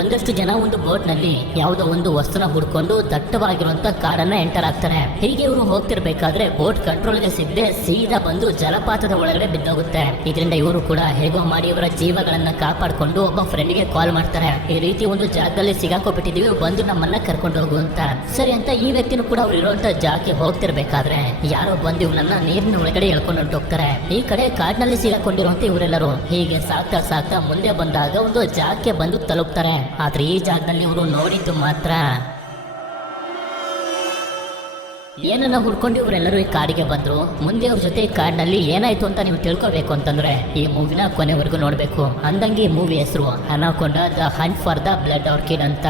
ಒಂದಷ್ಟು ಜನ ಒಂದು ಬೋಟ್ನಲ್ಲಿ ಯಾವುದೋ ಒಂದು ವಸ್ತುನ ಹುಡ್ಕೊಂಡು ದಟ್ಟವಾಗಿರುವಂತ ಕಾಡನ್ನ ಎಂಟರ್ ಆಗ್ತಾರೆ. ಹೀಗೆ ಇವರು ಹೋಗ್ತಿರ್ಬೇಕಾದ್ರೆ ಬೋಟ್ ಕಂಟ್ರೋಲ್ಗೆ ಸಿಗದೆ ಸೀದಾ ಬಂದು ಜಲಪಾತದ ಒಳಗಡೆ ಬಿದ್ದೋಗುತ್ತೆ. ಇದರಿಂದ ಇವರು ಕೂಡ ಹೇಗೋ ಮಾಡಿ ಇವರ ಜೀವಗಳನ್ನ ಕಾಪಾಡ್ಕೊಂಡು ಒಬ್ಬ ಫ್ರೆಂಡ್ಗೆ ಕಾಲ್ ಮಾಡ್ತಾರೆ. ಈ ರೀತಿ ಒಂದು ಜಾಗದಲ್ಲಿ ಸಿಗಾಕೋಬಿಟ್ಟಿದೀವಿ, ಬಂದು ನಮ್ಮನ್ನ ಕರ್ಕೊಂಡು ಹೋಗು ಅಂತ. ಸರಿ ಅಂತ ಈ ವ್ಯಕ್ತಿನೂ ಕೂಡ ಅವ್ರು ಇರುವಂತ ಜಾಗಕ್ಕೆ ಹೋಗ್ತಿರ್ಬೇಕಾದ್ರೆ ಯಾರೋ ಬಂದು ಇವನನ್ನ ನೀರಿನ ಒಳಗಡೆ ಎಳ್ಕೊಂಡು ಹೋಗ್ತಾರೆ. ಈ ಕಡೆ ಕಾಡಿನಲ್ಲಿ ಸಿಗಾಕೊಂಡಿರುವಂತ ಇವರೆಲ್ಲರೂ. ಹೀಗೆ ಸಾಕ್ತಾ ಸಾಕ್ತಾ ಮುಂದೆ ಬಂದಾಗ ಒಂದು ಜಾಗಕ್ಕೆ ಬಂದು ತಲುಪ್ತಾರೆ. ಆದ್ರೆ ಈ ಜಾಗದಲ್ಲಿ ಇವರು ನೋಡಿದ್ದು ಮಾತ್ರ ಏನನ್ನ ಹುಡ್ಕೊಂಡು ಇವರೆಲ್ಲರೂ ಈ ಕಾಡಿಗೆ ಬಂದ್ರು? ಮುಂದೆ ಅವ್ರ ಜೊತೆ ಈ ಕಾಡಿನಲ್ಲಿ ಏನಾಯ್ತು ಅಂತ ನೀವು ತಿಳ್ಕೊಬೇಕು ಅಂತಂದ್ರೆ ಈ ಮೂವಿನ ಕೊನೆವರೆಗೂ ನೋಡ್ಬೇಕು. ಅಂದಂಗೆ ಈ ಮೂವಿ ಹೆಸರು Anaconda the hunt for the blood orchid ಅಂತ.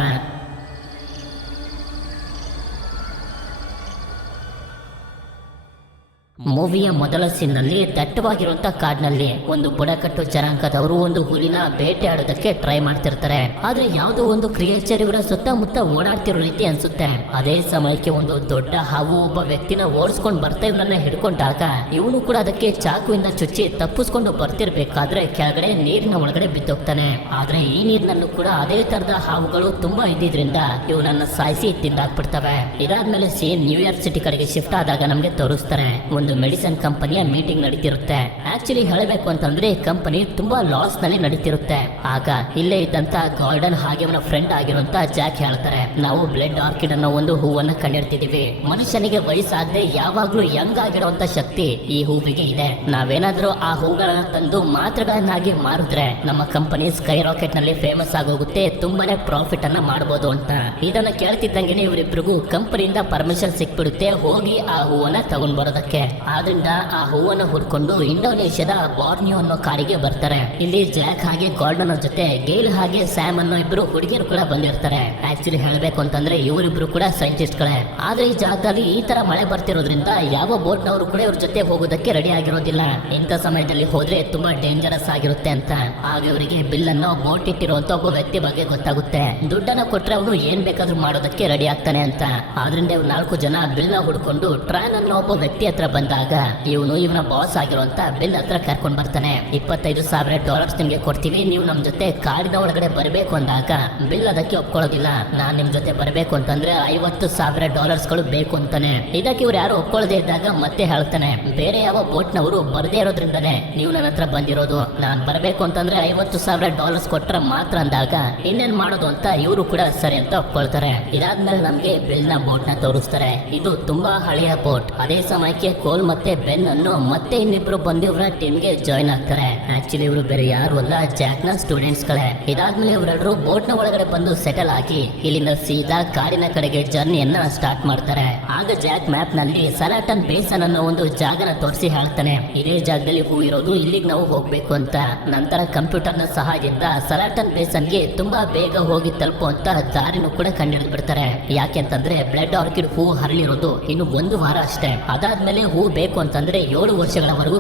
ಮೂವಿಯ ಮೊದಲ ಸೀನ್ನಲ್ಲಿ ದಟ್ಟವಾಗಿರುವಂತ ಕಾಡಿನಲ್ಲಿ ಒಂದು ಬುಡಕಟ್ಟು ಜನಾಂಗದವರು ಒಂದು ಹುಲಿನ ಬೇಟೆ ಆಡೋದಕ್ಕೆ ಟ್ರೈ ಮಾಡ್ತಿರ್ತಾರೆ. ಆದ್ರೆ ಯಾವುದೋ ಒಂದು ಕ್ರಿಯೇಚರ್ ಇವರ ಸುತ್ತಮುತ್ತ ಓಡಾಡ್ತಿರೋ ರೀತಿ ಅನ್ಸುತ್ತೆ. ಅದೇ ಸಮಯಕ್ಕೆ ಒಂದು ದೊಡ್ಡ ಹಾವು ಒಬ್ಬ ವ್ಯಕ್ತಿನ ಓಡಿಸ್ಕೊಂಡು ಬರ್ತಾ ಇವನನ್ನ ಹಿಡ್ಕೊಂಡಾಗ ಇವನು ಕೂಡ ಅದಕ್ಕೆ ಚಾಕುವಿಂದ ಚುಚ್ಚಿ ತಪ್ಪಿಸ್ಕೊಂಡು ಬರ್ತಿರ್ಬೇಕಾದ್ರೆ ಕೆಳಗಡೆ ನೀರಿನ ಒಳಗಡೆ ಬಿದ್ದೋಗ್ತಾನೆ. ಆದ್ರೆ ಈ ನೀರಿನಲ್ಲೂ ಕೂಡ ಅದೇ ತರದ ಹಾವುಗಳು ತುಂಬಾ ಇದ್ದಿದ್ರಿಂದ ಇವನನ್ನ ಸಾಯಿಸಿ ತಿಂದಾಕ್ಬಿಡ್ತವೆ. ಇದಾದ್ಮೇಲೆ ಸೀನ್ ನ್ಯೂಯಾರ್ಕ್ ಸಿಟಿ ಕಡೆಗೆ ಶಿಫ್ಟ್ ಆದಾಗ ನಮ್ಗೆ ತೋರಿಸ್ತಾರೆ. ಒಂದು ಮೆಡಿಸಿನ್ ಕಂಪನಿಯ ಮೀಟಿಂಗ್ ನಡೀತಿರುತ್ತೆ. ಆಕ್ಚುಲಿ ಹೇಳಬೇಕು ಅಂತಂದ್ರೆ ಕಂಪನಿ ತುಂಬಾ ಲಾಸ್ನಲ್ಲಿ ನಡೀತಿರುತ್ತೆ. ಆಗ ಇಲ್ಲೇ ಇದ್ದಂತ ಗಾರ್ಡನ್ ಹಾಗೆ ಅವನ ಫ್ರೆಂಡ್ ಆಗಿರುವಂತ ಜಾಕ್ ಹೇಳ್ತಾರೆ, ನಾವು ಬ್ಲಡ್ ಆರ್ಕಿಡ್ ಅನ್ನೋ ಒಂದು ಹೂವನ್ನ ಕಂಡಿರ್ತಿದೀವಿ. ಮನುಷ್ಯನಿಗೆ ವಯಸ್ಸಾಗದೆ ಯಾವಾಗ್ಲೂ ಯಂಗ್ ಆಗಿರುವಂತ ಶಕ್ತಿ ಈ ಹೂವಿಗೆ ಇದೆ. ನಾವೇನಾದ್ರೂ ಆ ಹೂಗಳನ್ನ ತಂದು ಮಾತ್ರೆಗಳನ್ನಾಗಿ ಮಾರಿದ್ರೆ ನಮ್ಮ ಕಂಪನಿ ಸ್ಕೈ ರಾಕೆಟ್ನಲ್ಲಿ ಫೇಮಸ್ ಆಗೋಗುತ್ತೆ, ತುಂಬಾನೇ ಪ್ರಾಫಿಟ್ ಅನ್ನ ಮಾಡಬಹುದು ಅಂತ. ಇದನ್ನ ಕೇಳ್ತಿದ್ದಂಗೆ ಇವರಿಬ್ರಿಗೂ ಕಂಪನಿಯಿಂದ ಪರ್ಮಿಷನ್ ಸಿಕ್ಬಿಡುತ್ತೆ ಹೋಗಿ ಆ ಹೂವನ್ನ ತಗೊಂಡ್ ಬರೋದಕ್ಕೆ ಆದ್ರಿಂದ ಆ ಹೂವನ್ನು ಹುಡ್ಕೊಂಡು ಇಂಡೋನೇಷ್ಯಾದ ಬಾರ್ನಿಯೋ ಅನ್ನೋ ಕಾಡಿಗೆ ಬರ್ತಾರೆ. ಇಲ್ಲಿ ಜಾಕ್ ಹಾಗೆ ಗಾರ್ಡನ್ ಜೊತೆ ಗೇಲ್ ಹಾಗೆ ಸ್ಯಾಮ್ ಅನ್ನೋ ಇಬ್ರು ಹುಡುಗಿಯರು ಕೂಡ ಬಂದಿರ್ತಾರೆ. ಆಕ್ಚುಲಿ ಹೇಳ್ಬೇಕು ಅಂತಂದ್ರೆ ಇವರಿಬ್ರು ಕೂಡ ಸೈಂಟಿಸ್ಟ್ ಗಳೇ ಆದ್ರೆ ಈ ಜಾಗದಲ್ಲಿ ಈ ತರ ಮಳೆ ಬರ್ತಿರೋದ್ರಿಂದ ಯಾವ ಬೋಟ್ ನವರು ಕೂಡ ಇವ್ರ ಜೊತೆ ಹೋಗೋದಕ್ಕೆ ರೆಡಿ ಆಗಿರೋದಿಲ್ಲ. ಇಂಥ ಸಮಯದಲ್ಲಿ ಹೋದ್ರೆ ತುಂಬಾ ಡೇಂಜರಸ್ ಆಗಿರುತ್ತೆ ಅಂತ. ಆಗ ಇವರಿಗೆ ಬಿಲ್ ಅನ್ನು ಬೋಟ್ ಇಟ್ಟಿರುವಂತ ಒಬ್ಬ ವ್ಯಕ್ತಿ ಬಗ್ಗೆ ಗೊತ್ತಾಗುತ್ತೆ. ದುಡ್ಡನ್ನ ಕೊಟ್ರೆ ಅವನು ಏನ್ ಬೇಕಾದ್ರೂ ಮಾಡೋದಕ್ಕೆ ರೆಡಿ ಆಗ್ತಾನೆ ಅಂತ. ಆದ್ರಿಂದ ಇವ್ರು ನಾಲ್ಕು ಜನ ಬಿಲ್ನ ಹುಡ್ಕೊಂಡು ಟ್ರಾನ್ ಅನ್ನೋ ಒಬ್ಬ ವ್ಯಕ್ತಿ ಹತ್ರ ಬಂದಾಗ ಇವನು ಇವನ ಬಾಸ್ ಆಗಿರುವಂತ ಬಿಲ್ ಹತ್ರ ಕರ್ಕೊಂಡ್ ಬರ್ತಾನೆ. ಇಪ್ಪತ್ತೈದು ಸಾವಿರ ಡಾಲರ್ಸ್ ನಿಮ್ಗೆ ಕೊಡ್ತೀವಿ, ನೀವು ನಮ್ ಜೊತೆ ಕಾಡಿನ ಒಳಗಡೆ ಬರಬೇಕು ಅಂದಾಗ ಬಿಲ್ ಅದಕ್ಕೆ ಒಪ್ಕೊಳ್ಳೋದಿಲ್ಲ. ನಾನ್ ನಿಮ್ ಜೊತೆ ಬರಬೇಕು ಅಂತಂದ್ರೆ ಐವತ್ತು ಸಾವಿರ ಡಾಲರ್ಸ್ಗಳು ಬೇಕು ಅಂತಾನೆ. ಇದಕ್ಕೆ ಇವ್ರು ಯಾರು ಒಪ್ಕೊಳ್ಳದೆ ಇದ್ದಾಗ ಮತ್ತೆ ಹೇಳ್ತಾನೆ ಬೇರೆ ಯಾವ ಬೋಟ್ ನವರು ಬರದೇ ಇರೋದ್ರಿಂದನೇ ನೀವು ನನ್ನ ಹತ್ರ ಬಂದಿರೋದು. ನಾನ್ ಬರಬೇಕು ಅಂತಂದ್ರೆ ಐವತ್ತು ಸಾವಿರ ಡಾಲರ್ಸ್ ಕೊಟ್ರೆ ಮಾತ್ರ ಅಂದಾಗ ಇನ್ನೇನ್ ಮಾಡೋದು ಅಂತ ಇವರು ಕೂಡ ಸರಿ ಅಂತ ಒಪ್ಕೊಳ್ತಾರೆ. ಇದಾದ್ಮೇಲೆ ನಮ್ಗೆ ಬಿಲ್ನ ಬೋಟ್ನ ತೋರಿಸ್ತಾರೆ. ಇದು ತುಂಬಾ ಹಳೆಯ ಬೋಟ್ ಅದೇ ಸಮಯಕ್ಕೆ ಕೋಲ್ ಮತ್ತೆ ಬೆನ್ ಅನ್ನು ಮತ್ತೆ ಇನ್ನಿಬ್ರು ಬಂದು ಇವರ ಟೀಮ್ಗೆ ಜಾಯ್ನ್ ಆಗ್ತಾರೆ. ಆಕ್ಚುಲಿ ಇವರು ಬೇರೆ ಯಾರು ಅಲ್ಲ ಜಾಕ್ನ ಸ್ಟೂಡೆಂಟ್ಸ್ ಗಳೇ. ಇದಾದ್ಮೇಲೆ ಇವರೆಲ್ಲರೂ ಬೋಟ್ನ ಒಳಗಡೆ ಬಂದು ಸೆಟಲ್ ಆಗಿ ಇಲ್ಲಿಂದ ಸೀದಾ ಕಾಡಿನ ಕಡೆಗೆ ಜರ್ನಿಯನ್ನ ಸ್ಟಾರ್ಟ್ ಮಾಡ್ತಾರೆ. ಆಗ ಜಾಕ್ ಮ್ಯಾಪ್ನಲ್ಲಿ ಸಲಾಟನ್ ಬೇಸನ್ ಅನ್ನೋ ಒಂದು ಜಾಗನ ತೋರಿಸಿ ಹೇಳ್ತಾನೆ. ಇದೇ ಜಾಗದಲ್ಲಿ ಹೂ ಇರೋದು ಇಲ್ಲಿಗೆ ನಾವು ಹೋಗ್ಬೇಕು ಅಂತ. ನಂತರ ಕಂಪ್ಯೂಟರ್ನ ಸಹಾಯದಿಂದ ಸಲಾಟನ್ ಬೇಸನ್ಗೆ ತುಂಬಾ ಬೇಗ ಹೋಗಿ ತಲುಪುವಂತ ದಾರಿನೂ ಕೂಡ ಕಂಡಿಡಿದ್ಬಿಡ್ತಾರೆ ಯಾಕೆಂತಂದ್ರೆ ಬ್ಲಡ್ ಆರ್ಕಿಡ್ ಹೂ ಹರಳಿರೋದು ಇನ್ನು ಒಂದು ವಾರ ಅಷ್ಟೇ. ಅದಾದ್ಮೇಲೆ ಹೂ ಬೇಕು ಅಂತಂದ್ರೆ ಏಳು ವರ್ಷಗಳವರೆಗೂ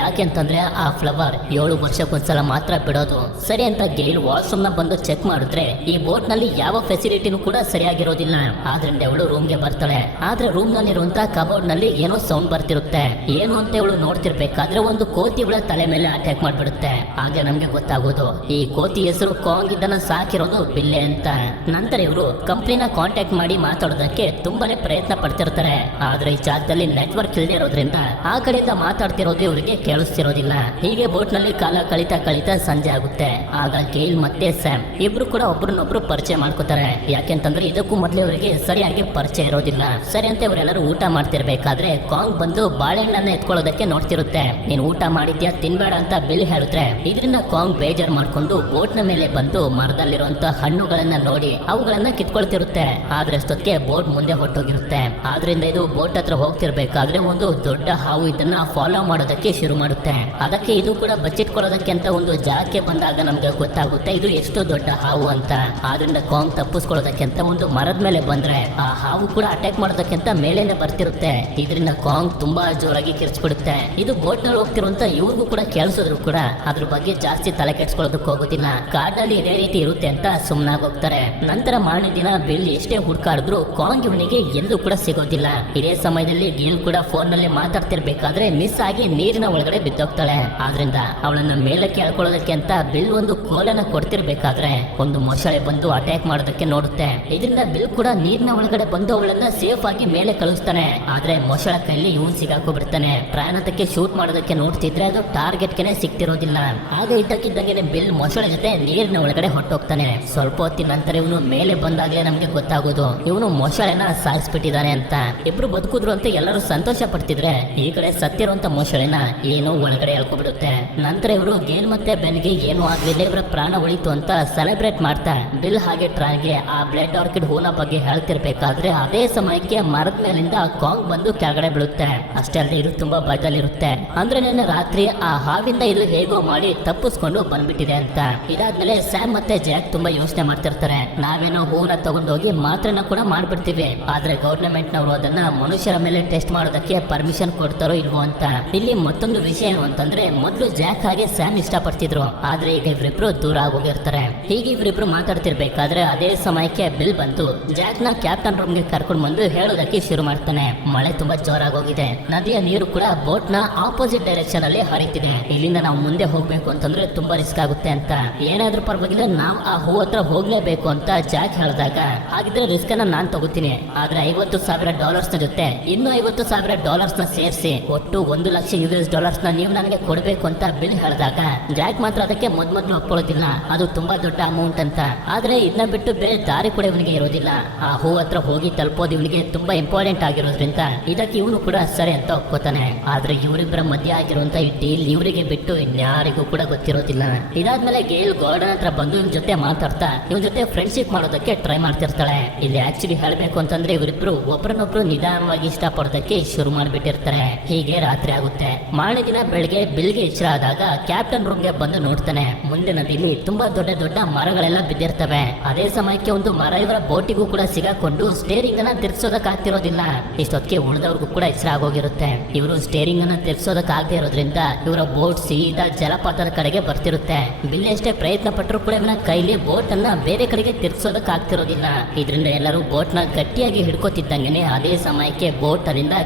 ಯಾಕೆ ಅಂತಂದ್ರೆ ಆ ಫ್ಲವರ್ ಏಳು ವರ್ಷಕ್ಕೊಂದ್ಸಲ ಮಾತ್ರ ಬಿಡೋದು. ಸರಿ ಅಂತ ಗೇಲ್ ವಾಶ್ರೂಮ್ನ ಬಂದು ಚೆಕ್ ಮಾಡಿದ್ರೆ ಈ ಬೋಟ್ನಲ್ಲಿ ಯಾವ ಫೆಸಿಲಿಟಿನೂ ಕೂಡ ಸರಿಯಾಗಿರೋದಿಲ್ಲ. ಆದ್ರಿಂದ ಅವಳು ರೂಮ್ಗೆ ಬರ್ತಾಳೆ. ಆದ್ರೆ ರೂಮ್ ನಲ್ಲಿರುವಂತ ಕಬೋರ್ಡ್ನಲ್ಲಿ ಏನೋ ಸೌಂಡ್ ಬರ್ತಿರುತ್ತೆ. ಏನು ಅಂತ ಇವಳು ನೋಡ್ತಿರ್ಬೇಕಾದ್ರೆ ಒಂದು ಕೋತಿ ಇವಳ ತಲೆ ಮೇಲೆ ಅಟ್ಯಾಕ್ ಮಾಡ್ಬಿಡುತ್ತೆ. ಆಗ ನಮ್ಗೆ ಗೊತ್ತಾಗೋದು, ಈ ಕೋತಿ ಹೆಸರು ಕಾಂಗ್ ಇದನ್ನ ಸಾಕಿರೋದು ಬಿಲ್ಲೆ ಅಂತ. ನಂತರ ಇವರು ಕಂಪ್ನಿನ ಕಾಂಟ್ಯಾಕ್ಟ್ ಮಾಡಿ ಮಾತಾಡೋದಕ್ಕೆ ತುಂಬಾನೇ ಪ್ರಯತ್ನ ಪಡ್ತಿರ್ತಾರೆ. ಆದ್ರೆ ಈ ಜಾಗದಲ್ಲಿ ನೆಟ್ವರ್ಕ್ ಇಲ್ಲದೆ ಇರೋದ್ರಿಂದ ಆ ಕಡೆಯಿಂದ ಮಾತಾಡ್ತಿರೋದು ಇವರಿಗೆ ಕೇಳಿಸ್ತಿರೋದಿಲ್ಲ. ಹೀಗೆ ಬೋಟ್ನಲ್ಲಿ ಕಾಲ ಕಳಿತಾ ಕಳಿತಾ ಸಂಜೆ ಆಗುತ್ತೆ. ಆಗ ಗೇಲ್ ಮತ್ತೆ ಸ್ಯಾಮ್ ಇಬ್ರು ಕೂಡ ಒಬ್ರನ್ನೊಬ್ರು ಪರಿಚಯ ಮಾಡ್ಕೋತಾರೆ. ಯಾಕೆಂತಂದ್ರೆ ಇದಕ್ಕೂ ಮೊದಲೇ ಇವರಿಗೆ ಸರಿಯಾಗಿ ಪರಿಚಯ ಇರೋದಿಲ್ಲ. ಸರಿ ಅಂತ ಇವರೆಲ್ಲರೂ ಊಟ ಮಾಡ್ತಿರ್ಬೇಕಾದ್ರೆ ಕಾಂಗ್ ಬಂದು ಬಾಳೆಹಣ್ಣನ್ನ ಎತ್ಕೊಳ್ಳೋದಕ್ಕೆ ನೋಡ್ತಿರುತ್ತೆ. ನೀನು ಊಟ ಮಾಡಿದ್ಯಾ, ತಿನ್ಬೇಡ ಅಂತ ಬಿಲ್ ಹೇಳುತ್ತೆ ಇದರಿಂದ ಕಾಂಗ್ ಬೇಜಾರ್ ಮಾಡ್ಕೊಂಡು ಬೋಟ್ನ ಮೇಲೆ ಬಂದು ಮರದಲ್ಲಿರುವಂತ ಹಣ್ಣುಗಳನ್ನ ನೋಡಿ ಅವುಗಳನ್ನ ಕಿತ್ಕೊಳ್ತಿರುತ್ತೆ. ಆದ್ರೆ ಅಷ್ಟೊತ್ತಿಗೆ ಬೋಟ್ ಮುಂದೆ ಹೊಟ್ಟೋಗಿರುತ್ತೆ ಆದ್ರಿಂದ ಇದು ಬೋಟ್ ಹತ್ರ ಹೋಗ್ತಿರ್ಬೇಕಾದ್ರೆ ಒಂದು ದೊಡ್ಡ ಹಾವು ಇದನ್ನ ಫಾಲೋ ಮಾಡೋದಕ್ಕೆ ಶುರು ಮಾಡುತ್ತೆ. ಅದಕ್ಕೆ ಇದು ಕೂಡ ಬಜೆಟ್ ಕೊಡೋದಕ್ಕೆ ಅಂತ ಒಂದು ಜಾಗಕ್ಕೆ ಬಂದಾಗ ನಮ್ಗೆ ಗೊತ್ತಾಗುತ್ತೆ ಇದು ಎಷ್ಟು ದೊಡ್ಡ ಹಾವು ಅಂತ. ಆದ್ರಿಂದ ಕಾಂಗ್ ತಪ್ಪಿಸ್ಕೊಳ್ಳೋದಕ್ಕೆ ಅಂತ ಒಂದು ಮರದ ಮೇಲೆ ಬಂದ್ರೆ ಆ ಹಾವು ಕೂಡ ಅಟ್ಯಾಕ್ ಮಾಡೋದಕ್ಕೆ ಅಂತ ಮೇಲೇನೆ ಬರ್ತಿರುತ್ತೆ. ಇದರಿಂದ ಕಾಂಗ್ ತುಂಬಾ ಜೋರಾಗಿ ಕಿರ್ಚ್ಬಿಡುತ್ತೆ ಇದು ಬೋಟ್ನಲ್ಲಿ ಹೋಗ್ತಿರುವಂತ ಇವ್ರಿಗೂ ಕೂಡ ಕೇಳಿಸಿದ್ರು ಕೂಡ ಅದ್ರ ಬಗ್ಗೆ ಜಾಸ್ತಿ ತಲೆ ಕೆಡ್ಸ್ಕೊಳ್ಳೋದಕ್ಕೆ ಹೋಗೋದಿಲ್ಲ. ಕಾಡಲ್ಲಿ ಇದೇ ರೀತಿ ಇರುತ್ತೆ ಅಂತ ಸುಮ್ಮನಾಗಿ ಹೋಗ್ತಾರೆ. ನಂತರ ಮಾರನೇ ದಿನ ಬಿಲ್ ಎಷ್ಟೇ ಹುಡ್ಕಾಡಿದ್ರು ಕಾಂಗ್ ಇವನಿಗೆ ಎಲ್ಲೂ ಕೂಡ ಸಿಗೋದಿಲ್ಲ. ಇದೇ ಸಮಯದಲ್ಲಿ ಗಿಲ್ ಕೂಡ ಫೋನ್ನಲ್ಲಿ ಮಾತಾಡ್ತಿರ್ಬೇಕಾದ್ರೆ ಮಿಸ್ ಆಗಿ ನೀರಿನ ಒಳಗಡೆ ಬಿದ್ದೋಗ್ತಾಳೆ. ಆದ್ರಿಂದ ಅವಳನ್ನ ಮೇಲೆ ಎಳ್ಕೊಳ್ಳೋದಕ್ಕೆ ಅಂತ ಬಿಲ್ ಒಂದು ಕೋಲನ್ನ ಕೊಡ್ತಿರ್ಬೇಕಾದ್ರೆ ಒಂದು ಮೊಸಳೆ ಬಂದು ಅಟ್ಯಾಕ್ ಮಾಡೋದಕ್ಕೆ ನೋಡುತ್ತೆ. ಇದರಿಂದ ಬಿಲ್ ಕೂಡ ನೀರಿನ ಒಳಗಡೆ ಬಂದು ಅವಳನ್ನ ಸೇಫ್ ಆಗಿ ಮೇಲೆ ಕಳಿಸ್ತಾನೆ. ಆದ್ರೆ ಮೊಸಳೆ ಕೈಲಿ ಇವನ್ ಸಿಗಾಕೋಬಿಡ್ತಾನೆ ಪ್ರಾಣದಕ್ಕೆ ಶೂಟ್ ಮಾಡೋದಕ್ಕೆ ನೋಡ್ತಿದ್ರೆ ಅದು ಟಾರ್ಗೆಟ್ ಗೆನೆ ಸಿಕ್ತಿರೋದಿಲ್ಲ ಆಗ ಇದ್ದಕ್ಕಿದ್ದಂಗೆ ಬಿಲ್ ಮೊಸಳೆ ಜೊತೆ ನೀರಿನ ಒಳಗಡೆ ಹೊಟ್ಟೋಗ್ತಾನೆ ಸ್ವಲ್ಪ ಹೊತ್ತಿನ ನಂತರ ಇವನು ಮೇಲೆ ಬಂದಾಗಲೇ ನಮ್ಗೆ ಗೊತ್ತಾಗೋದು. ಇವನು ಮೊಸಳೆನ ಸಾಯಿಸ್ಬಿಟ್ಟಿದ್ದಾನೆ ಅಂತ. ಇಬ್ರು ಬದುಕಿದ್ರು ಅಂತ ಎಲ್ಲರೂ ಸಂತೋಷ ಪಡ್ತಿದ್ರೆ ಈ ಕಡೆ ಸತ್ತಿರುವಂತ ಮೊಸಳೆನ ಏನೋ ಒಳಗಡೆ ಎಳ್ಕೊಬಿಡುತ್ತೆ ನಂತರ ಇವರು ಗೇಲ್ ಮತ್ತೆ ಬೆನ್ಗೆ ಏನು ಆಗ್ಲಿಲ್ಲ ಇವರ ಪ್ರಾಣ ಉಳಿತು ಅಂತ ಸೆಲೆಬ್ರೇಟ್ ಮಾಡ್ತಾ ಬಿಲ್ ಹಾಗೆ ಟ್ರಾಯ್ಗೆ ಆ ಬ್ಲಡ್ ಆರ್ಕಿಡ್ ಹೂನ ಬಗ್ಗೆ ಹೇಳ್ತಿರ್ಬೇಕಾದ್ರೆ ಅದೇ ಸಮಯಕ್ಕೆ ಮರದ ಮೇಲಿಂದ ಕಾಂಗ್ ಬಂದು ಕೆಳಗಡೆ ಬೀಳುತ್ತೆ. ಅಷ್ಟೇ ಅಲ್ಲದೆ ಇದು ತುಂಬಾ ಭಯದಲ್ಲಿರುತ್ತೆ ಅಂದ್ರೆ ನಿನ್ನೆ ರಾತ್ರಿ ಆ ಹಾವಿಂದ ಇಲ್ಲಿ ಹೇಗೋ ಮಾಡಿ ತಪ್ಪಿಸ್ಕೊಂಡು ಬಂದ್ಬಿಟ್ಟಿದೆ ಅಂತ. ಇದಾದ್ಮೇಲೆ ಸ್ಯಾಮ್ ಮತ್ತೆ ಜಾಕ್ ತುಂಬಾ ಯೋಚನೆ ಮಾಡ್ತಿರ್ತಾರೆ. ನಾವೇನೋ ಹೂನ ತಗೊಂಡೋಗಿ ಮಾತ್ರನ ಕೂಡ ಮಾಡ್ಬಿಡ್ತೀವಿ. ಆದ್ರೆ ಗವರ್ನಮೆಂಟ್ ನವರು ಅದನ್ನ ಮನುಷ್ಯರ ಮೇಲೆ ಟೆಸ್ಟ್ ಮಾಡೋದಕ್ಕೆ ಪರ್ಮಿಷನ್ ಕೊಡ್ತಾರೋ ಇಲ್ವೋ ಅಂತ. ಇಲ್ಲಿ ಮತ್ತೊಂದು ವಿಷಯ ಅಂತಂದ್ರೆ, ಮೊದಲು ಜಾಕ್ ಹಾಗೆ ಸ್ಯಾಮ್ ಇಷ್ಟಪಡ್ತಿದ್ರು. ಆದ್ರೆ ಈಗ ಇವರಿಬ್ರು ದೂರ ಆಗೋಗಿರ್ತಾರೆ. ಹೀಗೆ ಇವರಿಬ್ರು ಮಾತಾಡ್ತಿರ್ಬೇಕಾದ್ರೆ ಅದೇ ಸಮಯಕ್ಕೆ ಬಿಲ್ ಬಂತು ಜಾಕ್ನ ಕ್ಯಾಪ್ಟನ್ ರೂಮ್ಗೆ ಕರ್ಕೊಂಡು ಬಂದು ಹೇಳೋದಕ್ಕೆ ಶುರು ಮಾಡ್ತಾನೆ. ಮಳೆ ತುಂಬಾ ಜೋರಾಗಿ ಹೋಗಿದೆ ನದಿಯ ನೀರು ಕೂಡ ಬೋಟ್ನ ಆಪೋಸಿಟ್ ಡೈರೆಕ್ಷನ್ ಅಲ್ಲಿ ಹರಿತಿದೆ. ಇಲ್ಲಿಂದ ನಾವು ಮುಂದೆ ಹೋಗ್ಬೇಕು ಅಂತಂದ್ರೆ ತುಂಬಾ ರಿಸ್ಕ್ ಆಗುತ್ತೆ ಅಂತ. ಏನಾದ್ರೂ ಪರವಾಗಿಲ್ಲ, ನಾವು ಆ ಹೂ ಹತ್ರ ಹೋಗ್ಲೇಬೇಕು ಅಂತ ಜಾಕ್ ಹೇಳಿದಾಗ, ಹಾಗಿದ್ರೆ ರಿಸ್ಕ್ ಅನ್ನ ನಾನ್ ತಗೋತೀನಿ. ಆದ್ರೆ ಐವತ್ತು ಸಾವಿರ ಡಾಲರ್ಸ್ನ ಜೊತೆ ಇನ್ನು ಐವತ್ತು ಸಾವಿರ ಡಾಲರ್ಸ್ನ ಸೇರಿಸಿ, ಒಟ್ಟು ಒಂದು ಲಕ್ಷ ಯು ಎಸ್ ಡಾಲರ್ಸ್ನ ನೀವು ನನಗೆ ಕೊಡಬೇಕು ಅಂತ ಬಿಲ್ ಹೇಳಿದಾಗ ಜಾಕ್ ಮಾತ್ರ ಅದಕ್ಕೆ ಮೊದ್ ಮೊದ್ಲು ಒಪ್ಕೊಳ್ಳೋದಿಲ್ಲ ಅದು ತುಂಬಾ ದೊಡ್ಡ ಅಮೌಂಟ್ ಅಂತ. ಆದ್ರೆ ಇದನ್ನ ಬಿಟ್ಟು ಬೇರೆ ದಾರಿ ಕೂಡ ಇವನಿಗೆ ಇರೋದಿಲ್ಲ. ಆ ಹೂ ಹತ್ರ ಹೋಗಿ ತಲುಪೋದು ಇವನಿಗೆ ತುಂಬಾ ಇಂಪಾರ್ಟೆಂಟ್ ಆಗಿರೋದ್ರಿಂದ ಇದಕ್ಕೆ ಇವನು ಕೂಡ ಸರಿ ಅಂತ ಒಪ್ಕೋತಾನೆ. ಆದ್ರೆ ಇವರಿಬ್ಬರ ಮಧ್ಯ ಆಗಿರುವಂತ ಈ ಡೀಲ್ ಇವರಿಗೆ ಬಿಟ್ಟು ಇನ್ಯಾರಿಗೂ ಕೂಡ ಗೊತ್ತಿರೋದಿಲ್ಲ. ಇದಾದ್ಮೇಲೆ ಗೇಲ್ ಗೋರ್ಡನ್ ಹತ್ರ ಬಂದು ಇವನ್ ಜೊತೆ ಮಾತಾಡ್ತಾ, ಇವನ್ ಜೊತೆ ಫ್ರೆಂಡ್ಶಿಪ್ ಮಾಡೋದಕ್ಕೆ ಟ್ರೈ ಮಾಡ್ತಿರ್ತಾಳೆ. ಇಲ್ಲಿ ಆಕ್ಚುಲಿ ಹೇಳ್ಬೇಕು ಅಂತಂದ್ರೆ ಇವರಿಬ್ರು ಒಬ್ರನ್ನೊಬ್ರು ನಿಧಾನವಾಗಿ ಇಷ್ಟಪಡೋದಕ್ಕೆ ಶುರು ಮಾಡ್ಬಿಟ್ಟಿರ್ತಾರೆ. ಹೀಗೆ ರಾತ್ರಿ ಆಗುತ್ತೆ. ಮಾರನೇ ದಿನ ಬೆಳಿಗ್ಗೆ ಬಿಲ್ಗೆ ಎಚ್ಚರ ಆದಾಗ ಕ್ಯಾಪ್ಟನ್ ರೂಮ್ಗೆ ಬಂದು ನೋಡ್ತಾನೆ. ಮುಂದೆ ನದಿಲಿ ತುಂಬಾ ದೊಡ್ಡ ದೊಡ್ಡ ಮರಗಳೆಲ್ಲ ಬಿದ್ದಿರ್ತವೆ. ಅದೇ ಸಮಯಕ್ಕೆ ಒಂದು ಮರ ಇವರ ಬೋಟಿಗೂ ಕೂಡ ಸಿಗಾಕೊಂಡು ಸ್ಟೇರಿಂಗ್ ಅನ್ನ ತಿರ್ಸೋದಕ್ ಆಗ್ತಿರೋದಿಲ್ಲ. ಇಷ್ಟೊತ್ತಿಗೆ ಉಳಿದವ್ರಿಗೂ ಕೂಡ ಎಚ್ಚರ ಆಗೋಗಿರುತ್ತೆ. ಇವರು ಸ್ಟೇರಿಂಗ್ ಅನ್ನ ತಿರ್ಸೋದಕ್ ಆಗದೆ ಇರೋದ್ರಿಂದ ಇವರ ಬೋಟ್ ಸೀದಾ ಜಲಪಾತದ ಕಡೆಗೆ ಬರ್ತಿರುತ್ತೆ. ಬಿಲ್ ಎಷ್ಟೇ ಪ್ರಯತ್ನ ಪಟ್ಟರು ಕೂಡ ಇವನ ಕೈಲಿ ಬೋಟ್ ಅನ್ನ ಬೇರೆ ಕಡೆಗೆ ತಿರ್ಸೋದಕ್ ಆಗ್ತಿರೋದಿಲ್ಲ. ಇದರಿಂದ ಎಲ್ಲರೂ ಬೋಟ್ನ ಗಟ್ಟಿಯಾಗಿ ಹಿಡ್ಕೋತಿದ್ದಂಗೆನೆ ಅದೇ ಸಮಯಕ್ಕೆ ಬೋಟ್ ಅಲ್ಲಿಂದ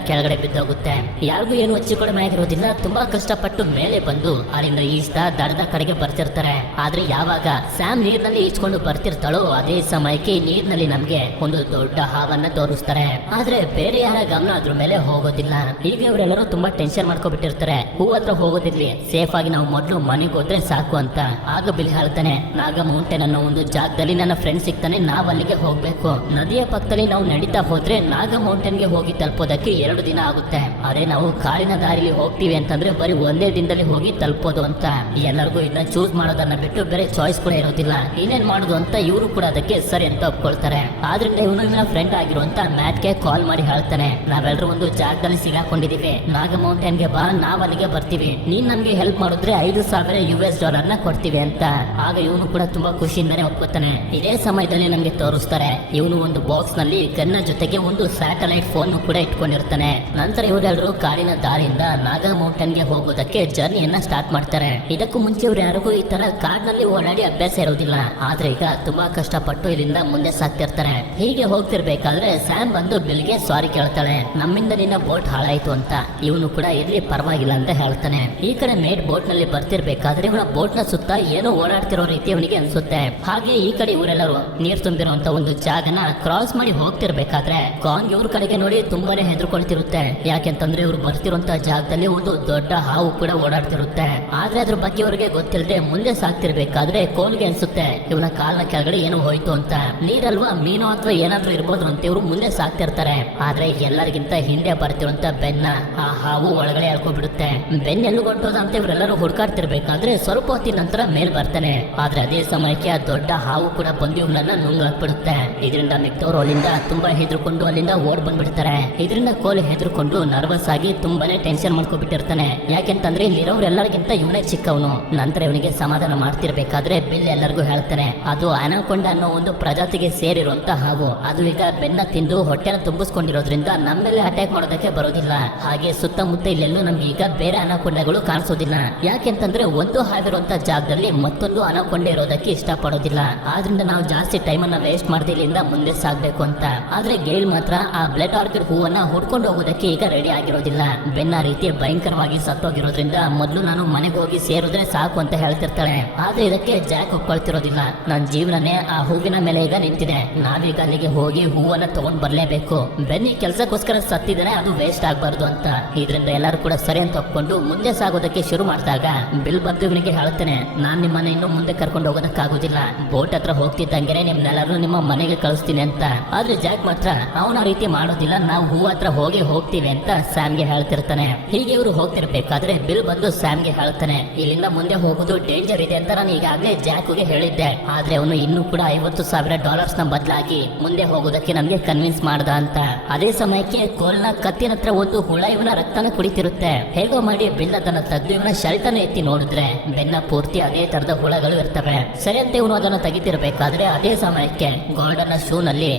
ಬಿದ್ದೋಗುತ್ತೆ. ಯಾರಿಗೂ ಏನು ಹೆಚ್ಚು ಕಡಿಮೆ ಆಗಿರೋದಿಲ್ಲ ತುಂಬಾ ಕಷ್ಟಪಟ್ಟು ಮೇಲೆ ಬಂದು ಅಲ್ಲಿಂದ ಈಜ್ತಾ ದಡದ ಕಡೆಗೆ ಬರ್ತಿರ್ತಾರೆ. ಆದ್ರೆ ಯಾವಾಗ ಸ್ಯಾಮ್ ನೀರ್ನಲ್ಲಿ ಈಜ್ಕೊಂಡು ಬರ್ತಿರ್ತಾಳೋ ಅದೇ ಸಮಯಕ್ಕೆ ನೀರಿನಲ್ಲಿ ನೀರ್ನಲ್ಲಿ ನಮ್ಗೆ ಒಂದು ದೊಡ್ಡ ಹಾವನ್ನ ತೋರಿಸ್ತಾರೆ. ಆದ್ರೆ ಬೇರೆ ಯಾರ ಗಮನ ಅದ್ರ ಮೇಲೆ ಹೋಗೋದಿಲ್ಲ. ಈಗ ಇವರೆಲ್ಲರೂ ತುಂಬಾ ಟೆನ್ಷನ್ ಮಾಡ್ಕೊಬಿಟ್ಟಿರ್ತಾರೆ. ಹೂ ಹತ್ರ ಹೋಗೋದಿರ್ಲಿ. ಸೇಫ್ ಆಗಿ ನಾವು ಮೊದಲು ಮನೆಗೆ ಹೋದ್ರೆ ಸಾಕು ಅಂತ. ಆಗ ಬಿಲ್ ಹೇಳ್ತಾನೆ, ನಾಗ ಮೌಂಟೇನ್ ಅನ್ನೋ ಒಂದು ಜಾಗದಲ್ಲಿ ನನ್ನ ಫ್ರೆಂಡ್ ಸಿಗ್ತಾನೆ, ನಾವ್ ಅಲ್ಲಿಗೆ ಹೋಗ್ಬೇಕು. ನದಿಯ ಪಕ್ಕದಲ್ಲಿ ನಾವು ನಡೀತಾ ಹೋದ್ರೆ ನಾಗ ಮೌಂಟೇನ್ಗೆ ಹೋಗಿ ತಲುಪೋದಕ್ಕೆ ಎರಡು ದಿನ ಆಗುತ್ತೆ. ಅದೇ ನಾವು ಕಾರಿನ ದಾರಿಲಿ ಹೋಗ್ತೀವಿ ಅಂತಂದ್ರೆ ಬರೀ ಒಂದೇ ದಿನದಲ್ಲಿ ಹೋಗಿ ತಲುಪೋದು ಅಂತ. ಎಲ್ಲರಿಗೂ ಇದನ್ನ ಚೂಸ್ ಮಾಡೋದನ್ನ ಬಿಟ್ಟು ಬೇರೆ ಚಾಯ್ಸ್ ಕೂಡ ಇರೋದಿಲ್ಲ. ಇನ್ನೇನ್ ಮಾಡೋದು ಅಂತ ಇವರು ಕೂಡ ಅದಕ್ಕೆ ಸರಿ ಅಂತ ಒಪ್ಕೊಳ್ತಾರೆ. ಆದ್ರಿಂದ ಇವನು ನನ್ನ ಫ್ರೆಂಡ್ ಆಗಿರುವಂತ ಮ್ಯಾಟ್ಗೆ ಕಾಲ್ ಮಾಡಿ ಹೇಳ್ತಾನೆ. ನಾವೆಲ್ಲರೂ ಒಂದು ಜಾಗದಲ್ಲಿ ಸಿಗಾಕೊಂಡಿದೀವಿ ನಾಗ ಮೌಂಟೇನ್ಗೆ ಬಾ, ನಾವ್ ಅಲ್ಲಿಗೆ ಬರ್ತೀವಿ. ನೀನ್ ನಮ್ಗೆ ಹೆಲ್ಪ್ ಮಾಡಿದ್ರೆ ಐದು ಸಾವಿರ ಯು ಎಸ್ ಡಾಲರ್ನ ಕೊಡ್ತೀವಿ ಅಂತ. ಆಗ ಇವನು ಕೂಡ ತುಂಬಾ ಖುಷಿಯಿಂದಾನೆ ಒಪ್ಕೋತಾನೆ. ಇದೇ ಸಮಯದಲ್ಲಿ ನಮ್ಗೆ ತೋರಿಸ್ತಾರೆ. ಇವನು ಒಂದು ಬಾಕ್ಸ್ನಲ್ಲಿ ಗನ್ನ ಜೊತೆಗೆ ಒಂದು ಸ್ಯಾಟಲೈಟ್ ಫೋನ್ ಕೂಡ ಇಟ್ಕೊಂಡಿರ್ತಾನೆ. ನಂತರ ಇವರೆಲ್ಲರೂ ಕಾಡಿನ ದಾರಿಯಿಂದ ನಾಗಾ ಮೌಂಟನ್ಗೆ ಹೋಗೋದಕ್ಕೆ ಜರ್ನಿಯನ್ನ ಸ್ಟಾರ್ಟ್ ಮಾಡ್ತಾರೆ. ಇದಕ್ಕೂ ಮುಂಚೆ ಇವ್ರು ಯಾರಿಗೂ ಈ ತರ ಕಾಡಿನಲ್ಲಿ ಓಡಾಡಿ ಅಭ್ಯಾಸ ಇರೋದಿಲ್ಲ. ಆದ್ರೆ ಈಗ ತುಂಬಾ ಕಷ್ಟಪಟ್ಟು ಇಲ್ಲಿಂದ ಮುಂದೆ ಸಾಕ್ತಿರ್ತಾರೆ ಹೀಗೆ ಹೋಗ್ತಿರ್ಬೇಕಾದ್ರೆ ಸ್ಯಾಮ್ ಬಂದು ಬಿಲ್ಗೆ ಸಾರಿ ಕೇಳ್ತಾಳೆ. ನಮ್ಮಿಂದ ನಿನ್ನ ಬೋಟ್ ಹಾಳಾಯ್ತು ಅಂತ. ಇವನು ಕೂಡ ಇರ್ಲಿ ಪರವಾಗಿಲ್ಲ ಅಂತ ಹೇಳ್ತಾನೆ. ಈ ಕಡೆ ಮೇಡ್ ಬೋಟ್ನಲ್ಲಿ ಬರ್ತಿರ್ಬೇಕಾದ್ರೆ ಇವನ ಬೋಟ್ನ ಸುತ್ತ ಏನೋ ಓಡಾಡ್ತಿರೋ ರೀತಿ ಅವನಿಗೆ ಅನ್ಸುತ್ತೆ. ಹಾಗೆ ಈ ಕಡೆ ಇವರೆಲ್ಲರೂ ನೀರ್ ತುಂಬಿರುವಂತ ಒಂದು ಜಾಗನ ಕ್ರಾಸ್ ಮಾಡಿ ಹೋಗ್ತಿರ್ಬೇಕಾದ್ರೆ ಕಾಂಗ್ ಇವ್ರ ಕಡೆಗೆ ನೋಡಿ ತುಂಬಾನೇ ಹೆದರ್ಕೊಳ್ತಿರುತ್ತೆ. ಯಾಕೆಂತಂದ್ರೆ ಇವ್ರು ಬರ್ತಿರುವಂತ ಜಾಗದಲ್ಲಿ ಒಂದು ದೊಡ್ಡ ಹಾವು ಕೂಡ ಓಡಾಡ್ತಿರುತ್ತೆ. ಆದ್ರೆ ಅದ್ರ ಬಗ್ಗೆ ಇವ್ರಿಗೆ ಗೊತ್ತಿಲ್ಲದೆ ಮುಂದೆ ಸಾಕ್ತಿರ್ಬೇಕಾದ್ರೆ ಕೋಲ್ಗೆ ಅನ್ಸುತ್ತೆ. ಇವನ ಕಾಲ್ನ ಕೆಳಗಡೆ ಏನೋ ಹೋಯ್ತು ಅಂತ. ನೀರಲ್ವಾ? ಮೀನು ಅಥವಾ ಏನಾದ್ರೂ ಇರ್ಬೋದು ಅಂತ ಇವ್ರು ಮುಂದೆ ಸಾಕ್ತಿರ್ತಾರೆ ಆದ್ರೆ ಎಲ್ಲರಿಗಿಂತ ಹಿಂದೆ ಬರ್ತಿರುವಂತ ಬೆನ್ನ, ಆ ಹಾವು ಒಳಗಡೆ ಎಳ್ಕೊಬಿಡುತ್ತೆ ಬೆನ್ನ ಎಲ್ಲಿ ಅಂತ ಇವರೆಲ್ಲರೂ ಹುಡ್ಕಾಡ್ತಿರ್ಬೇಕಾದ್ರೆ ಸ್ವಲ್ಪ ಹೊತ್ತಿನ ನಂತರ ಮೇಲ್ ಬರ್ತಾನೆ. ಆದ್ರೆ ಅದೇ ಸಮಯಕ್ಕೆ ಆ ದೊಡ್ಡ ಹಾವು ಕೂಡ ಬಂದು ಇವನನ್ನ ನುಂಗಾಕ್ಬಿಡುತ್ತೆ ಇದರಿಂದ ಮಿಕ್ತವ್ರು ಅಲ್ಲಿಂದ ತುಂಬಾ ಹೆದರ್ಕೊಂಡು ಅಲ್ಲಿಂದ ಓಡ್ ಬಂದ್ಬಿಡ್ತಾರೆ. ಇದರಿಂದ ಕೋಲ್ ಹೆದರ್ಕೊಂಡು ನರ್ವಸ್ ಆಗಿ ತುಂಬಾನೇ ಟೆನ್ಷನ್ ಮಾಡ್ಕೊಬಿಟ್ಟಿರ್ತಾನೆ. ಯಾಕೆಂತಂದ್ರೆ ಇಲ್ಲಿರೋರೆಲ್ಲರಿಗಿಂತ ಇವನೇ ಚಿಕ್ಕವನು. ನಂತರ ಇವನಿಗೆ ಸಮಾಧಾನ ಮಾಡ್ತಿರ್ಬೇಕಾದ್ರೆ ಬಿಲ್ ಎಲ್ಲರಿಗೂ ಹೇಳ್ತಾನೆ, ಅದು ಅನಾಕೊಂಡ ಅನ್ನೋ ಒಂದು ಪ್ರಜಾತಿಗೆ ಸೇರಿರುವಂತ ಹಾವು. ಅದು ಈಗ ಬೆನ್ನ ತಿಂದು ಹೊಟ್ಟೆನ ತುಂಬಿಸ್ಕೊಂಡಿರೋದ್ರಿಂದ ನಮ್ಮ ಮೇಲೆ ಅಟ್ಯಾಕ್ ಮಾಡೋದಕ್ಕೆ ಬರೋದಿಲ್ಲ. ಹಾಗೆ ಸುತ್ತಮುತ್ತ ಇಲ್ಲೆಲ್ಲೂ ನಮ್ಗೆ ಈಗ ಬೇರೆ ಅನಕೊಂಡಗಳು ಕಾಣಿಸೋದಿಲ್ಲ. ಯಾಕೆಂತಂದ್ರೆ ಒಂದು ಹಾವಿರುವಂತ ಜಾಗದಲ್ಲಿ ಮತ್ತೊಂದು ಅನಕೊಂಡೆ ಇರೋದಕ್ಕೆ ಇಷ್ಟಪಡೋದಿಲ್ಲ. ಆದ್ರಿಂದ ನಾವು ಜಾಸ್ತಿ ಟೈಮ್ ಅನ್ನ ವೇಸ್ಟ್ ಮಾಡದೆ ಇಲ್ಲಿಂದ ಮುಂದೆ ಸಾಗ್ಬೇಕು ಅಂತ. ಆದ್ರೆ ಗೇಲ್ ಮಾತ್ರ ಆ ಬ್ಲಡ್ ಆರ್ಕಿಡ್ ಹೂವನ್ನ ಹುಡ್ಕೊಂಡು ಹೋಗೋದಕ್ಕೆ ಹೋಗೋದಕ್ಕೆ ಈಗ ರೆಡಿ ಆಗಿರೋದಿಲ್ಲ. ಬೆನ್ನ ರೀತಿ ಭಯಂಕರವಾಗಿ ಸತ್ತೋಗಿರೋದ್ರಿಂದ ಮೊದಲು ನಾನು ಮನೆಗೆ ಹೋಗಿ ಸೇರಿದ್ರೆ ಸಾಕು ಅಂತ ಹೇಳ್ತಿರ್ತಾಳೆ. ಆದ್ರೆ ಇದಕ್ಕೆ ಜಾಕ್ ಒಪ್ಕೊಳ್ತಿರೋದಿಲ್ಲ. ನನ್ನ ಜೀವನನೇ ಆ ಹೂವಿನ ಮೇಲೆ ಈಗ ನಿಂತಿದೆ. ನಾವೀಗ ಅಲ್ಲಿಗೆ ಹೋಗಿ ಹೂವನ್ನ ತಗೊಂಡ್ ಬರ್ಲೇಬೇಕು. ಬೆನ್ನಿ ಕೆಲಸಕ್ಕೋಸ್ಕರ ಸತ್ತಿದ್ರೆ ಅದು ವೇಸ್ಟ್ ಆಗ್ಬಾರ್ದು ಅಂತ. ಇದರಿಂದ ಎಲ್ಲರೂ ಕೂಡ ಸರಿ ಅಂತ ಒಪ್ಕೊಂಡು ಮುಂದೆ ಸಾಗೋದಕ್ಕೆ ಶುರು ಮಾಡಿದಾಗ ಬಿಲ್ ಬಂದು ಇವನಿಗೆ ಹೇಳ್ತೇನೆ ನಾನ್ ನಿಮ್ಮನ್ನ ಇನ್ನು ಮುಂದೆ ಕರ್ಕೊಂಡು ಹೋಗೋದಕ್ಕಾಗೋದಿಲ್ಲ. ಬೋಟ್ ಹತ್ರ ಹೋಗ್ತಿದ್ದಂಗೆ ನಿಮ್ನೆಲ್ಲರೂ ನಿಮ್ಮ ಮನೆಗೆ ಕಳಿಸ್ತೀನಿ ಅಂತ. ಆದ್ರೆ ಜಾಕ್ ಮಾತ್ರ, ಅವನ ರೀತಿ ಮಾಡೋದಿಲ್ಲ. ನಾವು ಹೂ ಹತ್ರ ಹೋಗಿ ಹೋಗ್ತೀವಿ ಅಂತ ಸ್ಯಾಮ್ಗೆ ಹೇಳ್ತಿರ್ತಾನೆ. ಹೀಗೆ ಇವರು ಹೋಗ್ತಿರ್ಬೇಕಾದ್ರೆ ಬಿಲ್ ಬಂದು ಸ್ಯಾಮ್ಗೆ ಹೇಳ್ತಾನೆ. ಇಲ್ಲಿಂದ ಮುಂದೆ ಹೋಗೋದು ಡೇಂಜರ್ ಇದೆ ಅಂತ ನಾನು ಈಗಾಗಲೇ ಜಾಕುಗೆ ಹೇಳಿದ್ದೆ. ಆದ್ರೆ ಅವನು ಇನ್ನೂ ಕೂಡ ಐವತ್ತು ಸಾವಿರ ಡಾಲರ್ಸ್ನ ಬದಲಾಗಿ ಮುಂದೆ ಹೋಗೋದಕ್ಕೆ ನಮ್ಗೆ ಕನ್ವಿನ್ಸ್ ಮಾಡ್ದ ಅಂತ. ಅದೇ ಸಮಯಕ್ಕೆ ಕೋಲ್ನ ಕತ್ತಿನ ಹತ್ರ ಒಂದು ಹುಳ ಇವನ ರಕ್ತನ ಕುಡಿತಿರುತ್ತೆ. ಹೇಗೋ ಮಾಡಿ ಬಿಲ್ ಅದನ್ನ ತೆಗೆದು ಇವನ ಶರ್ಟನ್ನು ಎತ್ತಿ ನೋಡಿದ್ರೆ ಬೆನ್ನ ಪೂರ್ತಿ ಅದೇ ತರದ ಹುಳಗಳು ಇರ್ತವೆ. ಸರಿ ಅಂತ ಇವನು ಅದನ್ನ ತೆಗಿತಿರ್ಬೇಕಾದ್ರೆ ಅದೇ ಸಮಯಕ್ಕೆ ಗೋಲ್ಡನ್ ಶೂ ನಲ್ಲಿ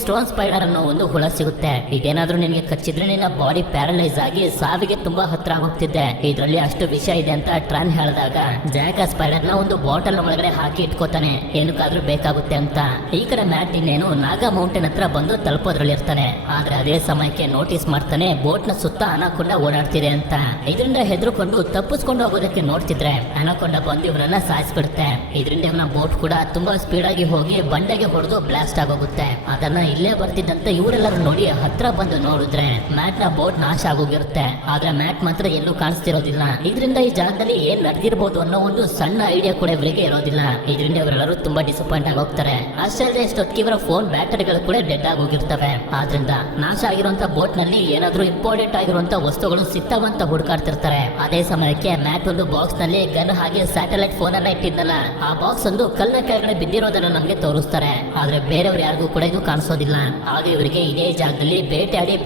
ಸ್ಟೋನ್ ಸ್ಪೈಡರ್ ಅನ್ನೋ ಒಂದು ಹುಳ ಸಿಗುತ್ತೆ. ಇದೇನಾದ್ರೂ ನಿಮಗೆ ಕಚ್ಚಿದ್ರೆ ನಿನ್ನ ಬಾಡಿ ಪ್ಯಾರಲೈಸ್ ಆಗಿ ಸಾವಿಗೆ ತುಂಬಾ ಹತ್ರ ಹೋಗ್ತಿದ್ದೆ. ಇದರಲ್ಲಿ ಅಷ್ಟು ವಿಷ ಇದೆ ಅಂತ ಟ್ರಾನ್ ಹೇಳಿದಾಗ ಜಾಕ್ ಸ್ಪೈಡರ್ನ ಒಂದು ಬಾಟಲ್ ಒಳಗಡೆ ಹಾಕಿ ಇಟ್ಕೋತಾನೆ. ಏನಕ್ಕಾದ್ರೂ ಬೇಕಾಗುತ್ತೆ ಅಂತ. ಈ ಕಡೆ ಮ್ಯಾಟ್ ಇನ್ನೇನು ನಾಗಾ ಮೌಂಟೇನ್ ಹತ್ರ ಬಂದು ತಲುಪೋದ್ರಲ್ಲಿರ್ತಾನೆ. ಆದ್ರೆ ಅದೇ ಸಮಯಕ್ಕೆ ನೋಟಿಸ್ ಮಾಡ್ತಾನೆ ಬೋಟ್ನ ಸುತ್ತ ಅನಾಕೊಂಡ ಓಡಾಡ್ತಿದೆ ಅಂತ. ಇದರಿಂದ ಹೆದರ್ಕೊಂಡು ತಪ್ಪಿಸ್ಕೊಂಡು ಹೋಗೋದಕ್ಕೆ ನೋಡ್ತಿದ್ರೆ ಅನಾಕೊಂಡ ಬಂದು ಇವರನ್ನ ಸಾಯಿಸ್ಬಿಡುತ್ತೆ. ಇದರಿಂದ ಇವನ ಬೋಟ್ ಕೂಡ ತುಂಬಾ ಸ್ಪೀಡ್ ಆಗಿ ಹೋಗಿ ಬಂಡೆಗೆ ಹೊಡೆದು ಬ್ಲಾಸ್ಟ್ ಆಗೋಗುತ್ತೆ. ಅದನ್ನ ಇಲ್ಲೇ ಬರ್ತಿದ್ದಂತೆ ಇವರೆಲ್ಲರೂ ನೋಡಿ ಹತ್ರ ಬಂದು ನೋಡಿದ್ರೆ ಮ್ಯಾಟ್ನ ಬೋಟ್ ನಾಶ ಆಗೋಗಿರುತ್ತೆ. ಆದ್ರೆ ಮ್ಯಾಟ್ ಮಾತ್ರ ಎಲ್ಲೂ ಕಾಣಿಸ್ತಿರೋದಿಲ್ಲ. ಇದರಿಂದ ಈ ಜಾಗದಲ್ಲಿ ಏನ್ ನಡೆದಿರ್ಬೋದು ಅನ್ನೋ ಒಂದು ಸಣ್ಣ ಐಡಿಯಾ ಕೂಡ ಇವರಿಗೆ ಇರೋದಿಲ್ಲ. ಇದರಿಂದ ಇವರೆಲ್ಲರೂ ತುಂಬಾ ಡಿಸಪಾಯಿಂಟ್ ಆಗಿ ಹೋಗ್ತಾರೆ. ಅಷ್ಟೇ ಅಲ್ಲದೆ ಇಷ್ಟೊತ್ತಿಗೆ ಇವರ ಫೋನ್ ಬ್ಯಾಟರಿಗಳು ಕೂಡ ಡೆಡ್ ಆಗೋಗಿರ್ತವೆ. ಆದ್ರಿಂದ ನಾಶ ಆಗಿರುವಂತ ಬೋಟ್ನಲ್ಲಿ ಏನಾದ್ರೂ ಇಂಪಾರ್ಟೆಂಟ್ ಆಗಿರುವಂತ ವಸ್ತುಗಳು ಸಿಗ್ತಾವಂತ ಹುಡುಕಾಡ್ತಿರ್ತಾರೆ. ಅದೇ ಸಮಯಕ್ಕೆ ಮ್ಯಾಟ್ ಒಂದು ಬಾಕ್ಸ್ನಲ್ಲಿ ಗನ್ ಹಾಗೆ ಸ್ಯಾಟಲೈಟ್ ಫೋನ್ ಅನ್ನ ಇಟ್ಟಿದ್ದಲ್ಲ. ಆ ಬಾಕ್ಸ್ ಒಂದು ಕಲ್ಲ ಕೆಳಗಡೆ ಬಿದ್ದಿರೋದನ್ನ ನಮ್ಗೆ ತೋರಿಸ್ತಾರೆ. ಆದ್ರೆ ಬೇರೆಯವ್ರು ಯಾರಿಗೂ ಕೂಡ ಇದು ಕಾಣಿಸೋದಿಲ್ಲ. ಆಗ ಇವರಿಗೆ ಇದೇ ಜಾಗದಲ್ಲಿ ಬೇಟೆಯಾಡಿ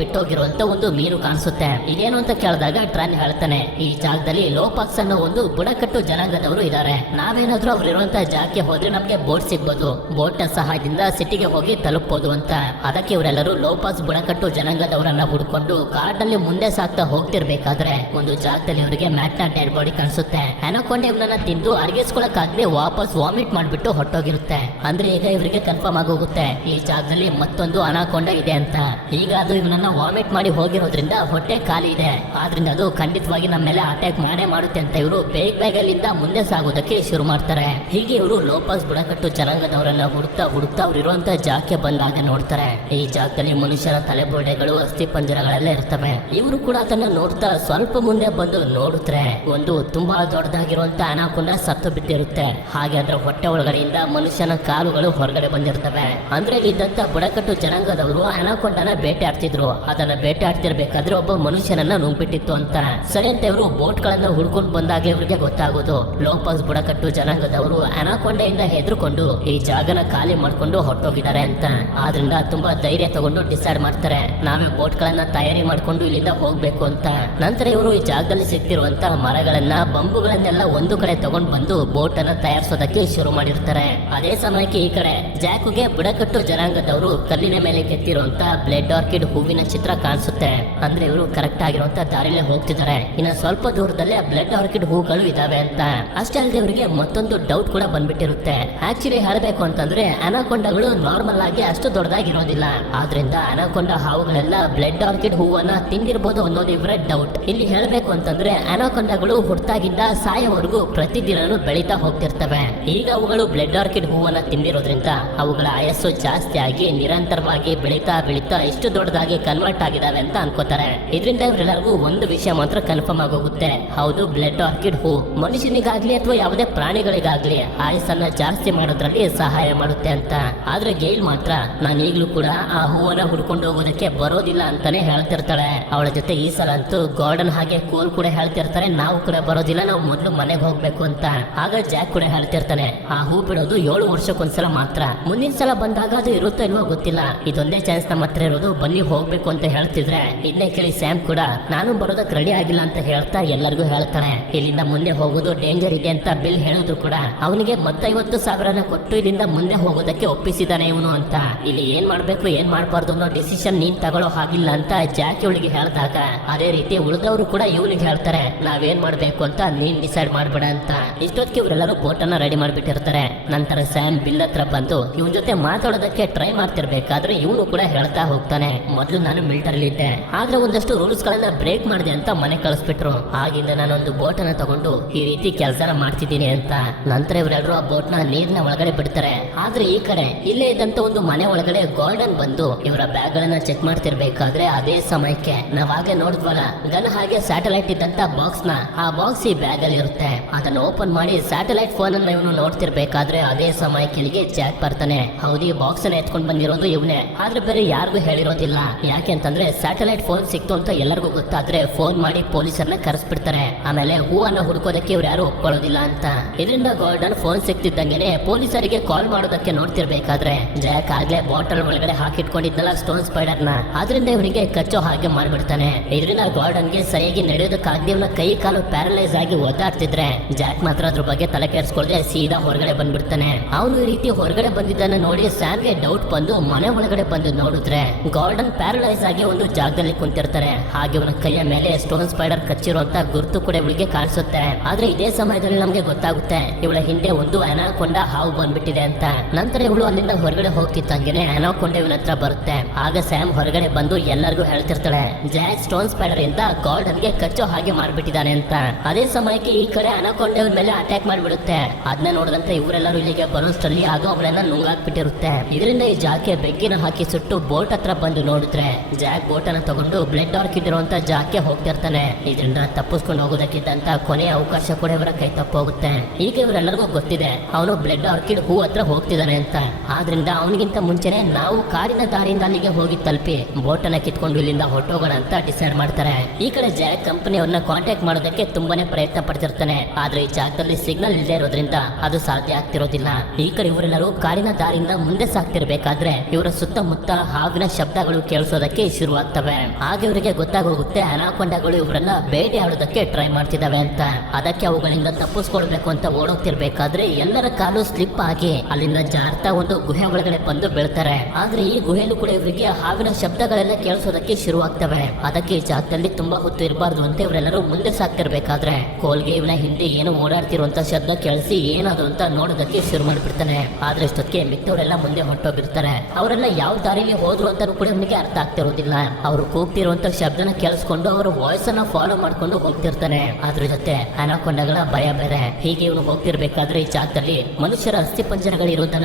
ಬಿಟ್ಟೋಗಿರುವಂತ ಒಂದು ಮೀನು ಕಾಣಿಸುತ್ತೆ. ಇದೇನು ಅಂತ ಕೇಳಿದಾಗ ಟ್ರಾನ್ ಹೇಳ್ತಾನೆ, ಈ ಜಾಗದಲ್ಲಿ ಲೋಪಾಕ್ಸ್ ಅನ್ನೋ ಒಂದು ಬುಡಕಟ್ಟು ಜನಾಂಗದವರು ಇದ್ದಾರೆ ನಾವೇನಾದ್ರೂ ಅವ್ರು ಇರುವಂತ ಜಾಗಕ್ಕೆ ಹೋದ್ರೆ ನಮ್ಗೆ ಬೋಟ್ ಸಿಗ್ಬೋದು. ಬೋಟ್ನ ಸಹಾಯದಿಂದ ಸಿಟಿಗೆ ಹೋಗಿ ತಲುಪಬಹುದು ಅಂತ. ಅದಕ್ಕೆ ಇವರೆಲ್ಲರೂ ಲೋಪಾಕ್ಸ್ ಬುಡಕಟ್ಟು ಜನಾಂಗದವರನ್ನ ಹುಡ್ಕೊಂಡು ಕಾಡಲ್ಲಿ ಮುಂದೆ ಸಾಗ್ತಾ ಹೋಗ್ತಿರ್ಬೇಕಾದ್ರೆ ಒಂದು ಜಾಗದಲ್ಲಿ ಇವರಿಗೆ ಮ್ಯಾಟ್ನ ಡೆಡ್ ಬಾಡಿ ಕಾಣಿಸುತ್ತೆ. ಅನಕೊಂಡೆ ಇವನನ್ನ ತಿಂದು ಅರ್ಗಿಸ್ಕೊಳಕ್ಕಾಗದೆ ವಾಪಸ್ ವಾಮಿಟ್ ಮಾಡ್ಬಿಟ್ಟು ಹೊಟ್ಟೋಗಿರುತ್ತೆ ಅಂದ್ರೆ ಈಗ ಇವರಿಗೆ ಕನ್ಫರ್ಮ್ ಆಗೋಗುತ್ತೆ, ಈ ಜಾಗದಲ್ಲಿ ಮತ್ತೊಂದು ಅನಾಕೊಂಡ ಇದೆ ಅಂತ. ಈಗ ಅದು ಇವನನ್ನ ವಾಮಿಟ್ ಮಾಡಿ ಹೋಗಿರೋದ್ರಿಂದ ಹೊಟ್ಟೆ ಖಾಲಿ ಇದೆ. ಆದ್ರಿಂದ ಅದು ಖಂಡಿತವಾಗಿ ನಮ್ಮ ಮೇಲೆ ಅಟ್ಯಾಕ್ ಮಾಡೇ ಮಾಡುತ್ತೆ ಅಂತ ಇವರು ಬೇಗ ಅಲ್ಲಿಂದ ಮುಂದೆ ಸಾಗೋದಕ್ಕೆ ಶುರು ಮಾಡ್ತಾರೆ. ಹೀಗೆ ಇವರು ಲೋಪಾಸ್ ಬುಡಕಟ್ಟು ಜನಾಂಗದವರೆಲ್ಲ ಹುಡುಕ್ತಾ ಹುಡುಕ್ತಾ ಅವ್ರು ಇರುವಂತ ಜಾಗಕ್ಕೆ ಬಂದಾಗ ನೋಡ್ತಾರೆ. ಈ ಜಾಗದಲ್ಲಿ ಮನುಷ್ಯರ ತಲೆಬೋಡೆಗಳು ಅಸ್ಥಿ ಪಂಜರಗಳೆಲ್ಲ ಇರ್ತವೆ. ಇವರು ಕೂಡ ಅದನ್ನ ನೋಡ್ತಾ ಸ್ವಲ್ಪ ಮುಂದೆ ಬಂದು ನೋಡಿದ್ರೆ ಒಂದು ತುಂಬಾ ದೊಡ್ಡದಾಗಿರುವಂತ ಅನಾಕೊಂಡ ಸತ್ತು ಬಿದ್ದಿರುತ್ತೆ. ಹಾಗೆ ಅದರ ಹೊಟ್ಟೆ ಒಳಗಡೆಯಿಂದ ಮನುಷ್ಯನ ಕಾಲುಗಳು ಹೊರಗಡೆ ಬಂದಿರ್ತವೆ. ಅಂದ್ರೆ ಇದ್ದಂತ ಬುಡಕಟ್ಟು ಜನಾಂಗದವರು ಅನಾಕೊಂಡನ ಬೇಟೆ ಆಡ್ತಿದ್ರು. ಅದನ್ನ ಬೇಟೆ ಆಡ್ತಿರ್ಬೇಕಾದ್ರೆ ಒಬ್ಬ ಮನುಷ್ಯನನ್ನ ನುಂಗ್ಬಿಟ್ಟಿತ್ತು ಅಂತ. ಸರಿ ಅಂತ ಇವರು ಬೋಟ್ ಗಳನ್ನ ಹುಡ್ಕೊಂಡು ಬಂದಾಗ ಇವ್ರಿಗೆ ಗೊತ್ತಾಗೋದು. ಲೋಪಸ್ ಬುಡಕಟ್ಟು ಜನಾಂಗದವರು ಅನಾಕೊಂಡೆಯಿಂದ ಹೆದರ್ಕೊಂಡು ಈ ಜಾಗನ ಖಾಲಿ ಮಾಡ್ಕೊಂಡು ಹೊರಟೋಗಿದ್ದಾರೆ ಅಂತ. ಆದ್ರಿಂದ ತುಂಬಾ ಧೈರ್ಯ ತಗೊಂಡು ಡಿಸೈಡ್ ಮಾಡ್ತಾರೆ. ನಾವೇ ಬೋಟ್ ಗಳನ್ನ ತಯಾರಿ ಮಾಡ್ಕೊಂಡು ಇಲ್ಲಿಂದ ಹೋಗ್ಬೇಕು ಅಂತ. ನಂತರ ಇವರು ಈ ಜಾಗದಲ್ಲಿ ಸಿಕ್ತಿರುವಂತ ಮರಗಳನ್ನ, ಬಂಬುಗಳನ್ನೆಲ್ಲ ಒಂದು ಕಡೆ ತಗೊಂಡ್ ಬಂದು ಬೋಟ್ ಅನ್ನ ತಯಾರಿಸೋದಕ್ಕೆ ಶುರು ಮಾಡಿರ್ತಾರೆ. ಅದೇ ಸಮಯಕ್ಕೆ ಈ ಕಡೆ ಜಾಕುಗೆ ಬುಡಕಟ್ಟು ಜನಾಂಗದವರು ಕಲ್ಲಿನ ಮೇಲೆ ಕೆತ್ತಿರುವಂತ ಬ್ಲೆಡ್ ಆರ್ಕಿಡ್ ಹೂವಿನ ಚಿತ್ರ ಕಾಣಿಸುತ್ತೆ. ಅಂದ್ರೆ ಇವರು ಕರೆಕ್ಟ್ ಆಗಿರುವಂತ ದಾರಿಲೇ ಹೋಗ್ತಿದ್ದಾರೆ. ಇನ್ನ ಸ್ವಲ್ಪ ದೂರದಲ್ಲೇ ಬ್ಲೆಡ್ ಆರ್ಕಿಡ್ ಹೂಗಳು ಇದಾವೆ ಅಂತ. ಅಷ್ಟೇ ಅಲ್ಲದೆ ಇವರಿಗೆ ಮತ್ತೊಂದು ಡೌಟ್ ಕೂಡ ಬಂದ್ಬಿಟ್ಟಿರುತ್ತೆ. ಆಕ್ಚುಲಿ ಹೇಳಬೇಕು ಅಂತಂದ್ರೆ ಅನಾಕೊಂಡಗಳು ನಾರ್ಮಲ್ ಆಗಿ ಅಷ್ಟು ದೊಡ್ಡದಾಗಿರೋದಿಲ್ಲ. ಆದ್ರಿಂದ ಅನಾಕೊಂಡ ಹಾವುಗಳೆಲ್ಲ ಬ್ಲೆಡ್ ಆರ್ಕಿಡ್ ಹೂವನ್ನ ತಿಂದಿರಬಹುದು ಅನ್ನೋದು ಇವರ ಡೌಟ್ ಇಲ್ಲಿ ಹೇಳಬೇಕು ಅಂತಂದ್ರೆ ಅನಾಕೊಂಡಗಳು ಹುಟ್ಟಾಗಿಂದ ಸಾಯವರೆಗೂ ಪ್ರತಿದಿನ ಬೆಳೀತಾ ಹೋಗ್ತಿರ್ತವೆ. ಈಗ ಅವುಗಳು ಬ್ಲೆಡ್ ಆರ್ಕಿಡ್ ಹೂವನ್ನ ತಿಂದಿರೋದ್ರಿಂದ ಅವುಗಳ ಆಯಸ್ಸು ಜಾಸ್ತಿ ಆಗಿ ನಿರಂತರವಾಗಿ ಬೆಳೀತಾ ಬೆಳೀತಾ ಎಷ್ಟು ದೊಡ್ಡದಾಗಿ ಕನ್ವರ್ಟ್ ಆಗಿದಾವೆ ಅಂತ ಅನ್ಕೋತಾರೆ. ಇದರಿಂದ ಇವರೆಲ್ಲರಿಗೂ ಒಂದು ವಿಷಯ ಮಾತ್ರ ಕನ್ಫರ್ಮ್ ಆಗೋಗುತ್ತೆ. ಹೌದು ಬ್ಲಡ್ ಆರ್ಕಿಡ್ ಹೂ. ಮನುಷ್ಯನಿಗಾಗ್ಲಿ ಅಥವಾ ಯಾವುದೇ ಪ್ರಾಣಿಗಳಿಗಾಗ್ಲಿ ಆಯಸ್ಸನ್ನ ಜಾಸ್ತಿ ಮಾಡೋದ್ರಲ್ಲಿ ಸಹಾಯ ಮಾಡುತ್ತೆ ಅಂತ. ಆದ್ರೆ ಗೇಲ್ ಮಾತ್ರ ನಾನು ಈಗ್ಲೂ ಕೂಡ ಆ ಹೂವನ್ನ ಹುಡ್ಕೊಂಡು ಹೋಗೋದಕ್ಕೆ ಬರೋದಿಲ್ಲ ಅಂತಾನೆ ಹೇಳ್ತಿರ್ತಾಳೆ. ಅವಳ ಜೊತೆ ಈ ಸಲ ಅಂತೂ ಗಾರ್ಡನ್ ಹಾಗೆ ಕೋಲ್ ಕೂಡ ಹೇಳ್ತಿರ್ತಾರೆ. ನಾವು ಕೂಡ ಬರೋದಿಲ್ಲ, ನಾವು ಮೊದಲು ಮನೆಗೆ ಹೋಗ್ಬೇಕು ಅಂತ. ಆಗ ಜಾಕ್ ಕೂಡ ಹೇಳ್ತಿರ್ತಾನೆ, ಆ ಹೂ ಬಿಡೋದು ಏಳು ವರ್ಷಕ್ಕೊಂದ್ಸಲ ಮಾತ್ರ. ಮುಂದಿನ ಸಲ ಬಂದಾಗ ಅದು ಇರುತ್ತೋ ಇಲ್ವೋ ಗೊತ್ತಿಲ್ಲ. ಇದೊಂದೇ ಚಾನ್ಸ್ ನಮ್ಮ ಹತ್ರ ಇರೋದು ಬನ್ನಿ ಹೋಗ್ಬೇಕು ಅಂತ ಹೇಳ್ತಿದ್ರೆ. ಇದನ್ನೇ ಕೇಳಿ ಸ್ಯಾಮ್ ಕೂಡ, ನಾನು ಬರೋದಕ್ಕೆ ರೆಡಿ ಆಗಿಲ್ಲ ಅಂತ ಹೇಳ್ತಾ ಎಲ್ಲರಿಗೂ ಹೇಳ್ತಾನೆ. ಇಲ್ಲಿಂದ ಮುಂದೆ ಹೋಗೋದು ಡೇಂಜರ್ ಇದೆ ಅಂತ ಬಿಲ್ ಹೇಳಿದ್ರು ಕೂಡ. ಅವನಿಗೆ ಮತ್ತೈವತ್ತು ಸಾವಿರನ ಕೊಟ್ಟು ಇಲ್ಲಿಂದ ಮುಂದೆ ಹೋಗೋದಕ್ಕೆ ಒಪ್ಪಿಸಿದಾನೆ ಇವನು ಅಂತ. ಇಲ್ಲಿ ಏನ್ ಮಾಡ್ಬೇಕು, ಏನ್ ಮಾಡ್ಬಾರ್ದು ಅನ್ನೋ ಡಿಸಿಷನ್ ನೀನ್ ತಗೊಳ್ಳೋ ಹಾಗಿಲ್ಲ ಅಂತ ಜಾಕಿ ಅವಳಿಗೆ ಹೇಳಿದಾಗ. ಅದೇ ರೀತಿ ಉಳಿದವರು ಕೂಡ ಇವನಿಗೆ ಹೇಳ್ತಾರೆ, ನಾವೇನ್ ಮಾಡ್ಬೇಕು ಅಂತ ನೀನ್ ಡಿಸೈಡ್ ಮಾಡ್ಬೇಡ ಅಂತ. ಇಷ್ಟೊತ್ತಿಗೆ ಇವರೆಲ್ಲರೂ ಬೋಟ್ ಅನ್ನ ರೆಡಿ ಮಾಡ್ಬಿಟ್ಟಿರ್ತಾರೆ. ನಂತರ ನಂತರ ಸ್ಯಾಮ್ ಬಿಲ್ ಹತ್ರ ಬಂದು ಇವನ್ ಜೊತೆ ಮಾತಾಡೋದಕ್ಕೆ ಟ್ರೈ ಮಾಡ್ತಿರ್ಬೇಕಾದ್ರೆ ಇವನು ಕೂಡ ಹೇಳ್ತಾ ಹೋಗ್ತಾನೆ. ಮೊದಲು ನಾನು ಮಿಲಿಟರಿ ಇದ್ದೆ. ಆದ್ರೆ ಒಂದಷ್ಟು ರೂಲ್ಸ್ ಗಳನ್ನ ಬ್ರೇಕ್ ಮಾಡಿದೆ ಅಂತ ಮನೆ ಕಳಿಸ್ಬಿಟ್ರು. ಆಗಿಂದ ನಾನೊಂದು ಬೋಟ್ ಅನ್ನ ತಗೊಂಡು ಈ ರೀತಿ ಕೆಲಸನ ಮಾಡ್ತಿದ್ದೀನಿ ಅಂತ. ನಂತರ ಇವರೆಲ್ಲರೂ ಆ ಬೋಟ್ನ ನೀರಿನ ಒಳಗಡೆ ಬಿಡ್ತಾರೆ. ಆದ್ರೆ ಈ ಕಡೆ ಇಲ್ಲೇ ಇದ್ದಂತ ಒಂದು ಮನೆ ಒಳಗಡೆ ಗೋಲ್ಡನ್ ಬಂದು ಇವರ ಬ್ಯಾಗ್ ಗಳನ್ನ ಚೆಕ್ ಮಾಡ್ತಿರ್ಬೇಕಾದ್ರೆ ಅದೇ ಸಮಯಕ್ಕೆ ನಾವ್ ಹಾಗೆ ನೋಡಿದ್ವಲ್ಲ, ಗನ್ ಹಾಗೆ ಸ್ಯಾಟಲೈಟ್ ಇದ್ದಂತ ಬಾಕ್ಸ್ನ. ಆ ಬಾಕ್ಸ್ ಈ ಬ್ಯಾಗ್ ಅಲ್ಲಿ ಇರುತ್ತೆ ಅದನ್ನ ಓಪನ್ ಮಾಡಿ ಸ್ಯಾಟಲೈಟ್ ಫೋನ್ ಅನ್ನ ಇವನು ನೋಡ್ತಿರ್ಬೇಕಾದ್ರೆ ಅದೇ ಸಮಯಕ್ಕೆ ಕೆಳಗೆ ಜಾಕ್ ಬರ್ತಾನೆ. ಹೌದು ಬಾಕ್ಸ್ ಅನ್ನ ಎತ್ಕೊಂಡ್ ಬಂದಿರೋದು ಇವನೇ. ಆದ್ರೆ ಬೇರೆ ಯಾರಿಗೂ ಹೇಳಿರೋದಿಲ್ಲ. ಯಾಕೆ ಅಂತಂದ್ರೆ ಸ್ಯಾಟಲೈಟ್ ಫೋನ್ ಸಿಕ್ತು ಅಂತ ಎಲ್ಲರಿಗೂ ಗೊತ್ತಾದ್ರೆ ಫೋನ್ ಮಾಡಿ ಪೊಲೀಸರನ್ನ ಕರೆಸ್ಬಿಡ್ತಾರೆ. ಆಮೇಲೆ ಹೂವನ್ನ ಹುಡ್ಕೋದಕ್ಕೆ ಇವ್ರು ಯಾರು ಒಪ್ಕೊಳ್ಳೋದಿಲ್ಲ ಅಂತ. ಇದರಿಂದ ಗೋಲ್ಡನ್ ಫೋನ್ ಸಿಕ್ತಿದ್ದಂಗೆನೆ ಪೊಲೀಸರಿಗೆ ಕಾಲ್ ಮಾಡೋದಕ್ಕೆ ನೋಡ್ತಿರ್ಬೇಕಾದ್ರೆ. ಜಾಕ್ ಆಗ್ಲೇ ಬಾಟಲ್ ಒಳಗಡೆ ಹಾಕಿಟ್ಕೊಂಡಿದ್ದಲ್ಲ ಸ್ಟೋನ್ ಸ್ಪೈಡರ್ನ ಅದರಿಂದ ಇವನಿಗೆ ಕಚ್ಚೋ ಹಾಗೆ ಮಾಡ್ಬಿಡ್ತಾನೆ. ಇದರಿಂದ ಗಾರ್ಡನ್ಗೆ ಸರಿಯಾಗಿ ನಡೆಯೋದಕ್ಕಾಗದೆ ಇವನ ಕೈ ಕಾಲು ಪ್ಯಾರಲೈಸ್ ಆಗಿ ಒದ್ದಾಡ್ತಿದ್ರೆ. ಜಾಕ್ ಮಾತ್ರ ಅದ್ರ ಬಗ್ಗೆ ತಲೆ ಕೆಡಿಸ್ಕೊಳ್ದೆ ಸೀದಾ ಹೊರಗಡೆ ಬಂದ್ಬಿಡ್ತಾನೆ. ಅವನು ಈ ರೀತಿ ಹೊರಗಡೆ ಬಂದಿದ್ದನ್ನ ನೋಡಿ ಸ್ಯಾಮ್ಗೆ ಡೌಟ್ ಬಂದು ಮನೆ ಒಳಗಡೆ ಬಂದು ನೋಡಿದ್ರೆ ಗಾರ್ಡನ್ ಪ್ಯಾರಲೈಸ್ ಆಗಿ ಒಂದು ಜಾಗದಲ್ಲಿ ಕುಂತಿರ್ತಾರೆ. ಹಾಗೆ ಅವನ ಕೈಯ ಮೇಲೆ ಸ್ಟೋನ್ ಸ್ಪೈಡರ್ ಕಚ್ಚಿರುವಂತ ಗುರುತು ಕೂಡ ಇವಳಿಗೆ ಕಾಣಿಸುತ್ತೆ. ಆದ್ರೆ ಇದೇ ಸಮಯದಲ್ಲಿ ನಮ್ಗೆ ಗೊತ್ತಾಗುತ್ತೆ, ಇವಳ ಹಿಂದೆ ಒಂದು ಅನಾಕೊಂಡ ಹಾವು ಬಂದ್ಬಿಟ್ಟಿದೆ ಅಂತ. ನಂತರ ಇವಳು ಅಲ್ಲಿಂದ ಹೊರಗಡೆ ಹೋಗ್ತಿತ್ತಂಗೆನೆ ಅನಾಕೊಂಡ ಇವನ ಹತ್ರ ಬರುತ್ತೆ. ಆಗ ಸ್ಯಾಮ್ ಹೊರಗಡೆ ಬಂದು ಎಲ್ಲರಿಗೂ ಹೇಳ್ತಿರ್ತಾಳೆ ಜಾಕ್ ಸ್ಟೋನ್ ಸ್ಪೈಡರ್ ಇಂದ ಗಾರ್ಡನ್ಗೆ ಕಚ್ಚೋ ಹಾಗೆ ಮಾಡ್ಬಿಟ್ಟಿದ್ದಾನೆ ಅಂತ. ಅದೇ ಸಮಯಕ್ಕೆ ಈ ಕಡೆ ಅನಾಕೊಂಡ ಮೇಲೆ ಅಟ್ಯಾಕ್ ಮಾಡ್ಬಿಡುತ್ತೆ. ಅದನ್ನ ನೋಡಿದಂತೆ ಇವರೆಲ್ಲರೂ ಇಲ್ಲಿಗೆ ಬರೋಷ್ಟರಲ್ಲಿ ಆಗ ಅವಳನ್ನ ನುಂಗಾಕ್ಬಿಟ್ಟಿರುತ್ತೆ ಇದರಿಂದ ಈ ಜಾಕೆ ಬೆಂಕಿನ ಹಾಕಿ ಸುಟ್ಟು ಬೋಟ್ ಹತ್ರ ಬಂದು ನೋಡಿದ್ರೆ ಜಾಕ್ ಬೋಟ್ ಅನ್ನ ತಗೊಂಡು ಬ್ಲಡ್ ಆರ್ಕಿಡ್ ಇರುವಂತ ಜಾಕೆ ಹೋಗ್ತಿರ್ತಾನೆ ಇದರಿಂದ ತಪ್ಪಿಸ್ಕೊಂಡು ಹೋಗೋದಕ್ಕಿದ್ದಂತ ಕೊನೆಯ ಅವಕಾಶ ಕೂಡ ಇವರ ಕೈ ತಪ್ಪೋಗುತ್ತೆ. ಈಗ ಇವರೆಲ್ಲರಿಗೂ ಗೊತ್ತಿದೆ, ಅವನು ಬ್ಲಡ್ ಆರ್ಕಿಡ್ ಹೂ ಹತ್ರ ಹೋಗ್ತಿದ್ದಾನೆ ಅಂತ. ಆದ್ರಿಂದ ಅವನಿಗಿಂತ ಮುಂಚೆನೆ ನಾವು ಕಾರಿನ ದಾರಿಯಿಂದ ಅಲ್ಲಿಗೆ ಹೋಗಿ ತಲುಪಿ ಬೋಟ್ ಅನ್ನ ಕಿತ್ಕೊಂಡು ಇಲ್ಲಿಂದ ಹೊಟ್ಟೋಗೋಣ ಅಂತ ಡಿಸೈಡ್ ಮಾಡ್ತಾರೆ. ಈ ಕಡೆ ಜಾಕ್ ಕಂಪನಿ ಅವ್ರನ್ನ ಕಾಂಟ್ಯಾಕ್ಟ್ ಮಾಡೋದಕ್ಕೆ ತುಂಬಾನೇ ಪ್ರಯತ್ನ ಪಡ್ತಿರ್ತಾನೆ. ಆದ್ರೆ ಈ ಜಾಗದಲ್ಲಿ ಸಿಗ್ನಲ್ ಇಲ್ಲದೆ ಇರೋದ್ರಿಂದ ಅದು ಸಾಧ್ಯ ಆಗ್ತಿರೋದಿಲ್ಲ. ಈ ಕಡೆ ಇವರೆಲ್ಲರೂ ಕಾರಿನ ದಾರಿಯಿಂದ ಮುಂದೆ ಸಾಗ್ತಿರ್ಬೇಕಾದ್ರೆ ಇವರ ಸುತ್ತಮುತ್ತ ಹಾವಿನ ಶಬ್ದಗಳು ಕೇಳಿಸೋದಕ್ಕೆ ಶುರುವಾಗ್ತವೆ. ಹಾಗೆ ಇವರಿಗೆ ಗೊತ್ತಾಗೋಗುತ್ತೆ ಅನಾಕೊಂಡಗಳು ಇವರನ್ನ ಬೇಟೆ ಆಡೋದಕ್ಕೆ ಟ್ರೈ ಮಾಡ್ತಿದಾವೆ ಅಂತ. ಅದಕ್ಕೆ ಅವುಗಳಿಂದ ತಪ್ಪಿಸ್ಕೊಳ್ಬೇಕು ಅಂತ ಓಡೋಗ್ತಿರ್ಬೇಕಾದ್ರೆ ಎಲ್ಲರ ಕಾಲು ಸ್ಲಿಪ್ ಆಗಿ ಅಲ್ಲಿಂದ ಜಾರ್ತಾ ಒಂದು ಗುಹೆ ಒಳಗಡೆ ಬಂದು ಬೆಳ್ತಾರೆ. ಆದ್ರೆ ಈ ಗುಹೆಯಲ್ಲೂ ಕೂಡ ಇವರಿಗೆ ಹಾವಿನ ಶಬ್ದಗಳೆಲ್ಲ ಕೇಳಿಸೋದಕ್ಕೆ ಶುರುವಾಗ್ತವೆ. ಅದಕ್ಕೆ ಈ ಜಾಗದಲ್ಲಿ ತುಂಬಾ ಹೊತ್ತು ಇರಬಾರ್ದು ಅಂತ ಇವರೆಲ್ಲರೂ ಮುಂದೆ ಸಾಕ್ತಿರ್ಬೇಕಾದ್ರೆ ಕೋಲ್ಗೆ ಇವನ ಹಿಂದೆ ಏನು ಓಡಾಡ್ತಿರುವಂತ ಶಬ್ದ ಕೇಳಿಸಿ ಏನದು ಅಂತ ನೋಡೋದಕ್ಕೆ ಶುರು ಮಾಡ್ಬಿಡ್ತಾನೆ. ಆದ್ರೆ ಇಷ್ಟೊತ್ತಿಗೆ ಮಿಕ್ಕವರೆಲ್ಲ ಮುಂದೆ ಹೊಟ್ಟೋಗಿರ್ತಾರೆ ಅವರೆಲ್ಲ ಯಾವ ದಾರಿಲಿ ಹೋದ್ರು ಅಂತ ಕೂಡ ಅವನಿಗೆ ಅರ್ಥ ಆಗ್ತಿರೋದಿಲ್ಲ. ಅವರು ಕೂಗ್ತಿರುವಂತ ಶಬ್ದನ ಕೇಳಿಸ್ಕೊಂಡು ಅವರ ವಾಯ್ಸ್ ಅನ್ನ ಫಾಲೋ ಮಾಡ್ಕೊಂಡು ಹೋಗ್ತಿರ್ತಾನೆ. ಅದ್ರ ಜೊತೆ ಅನಾಕೊಂಡಗಳ ಭಯ ಬೇರೆ. ಹೀಗೆ ಇವನು ಹೋಗ್ತಿರ್ಬೇಕಾದ್ರೆ ಈ ಜಾಗದಲ್ಲಿ ಮನುಷ್ಯರ ಅಸ್ಥಿ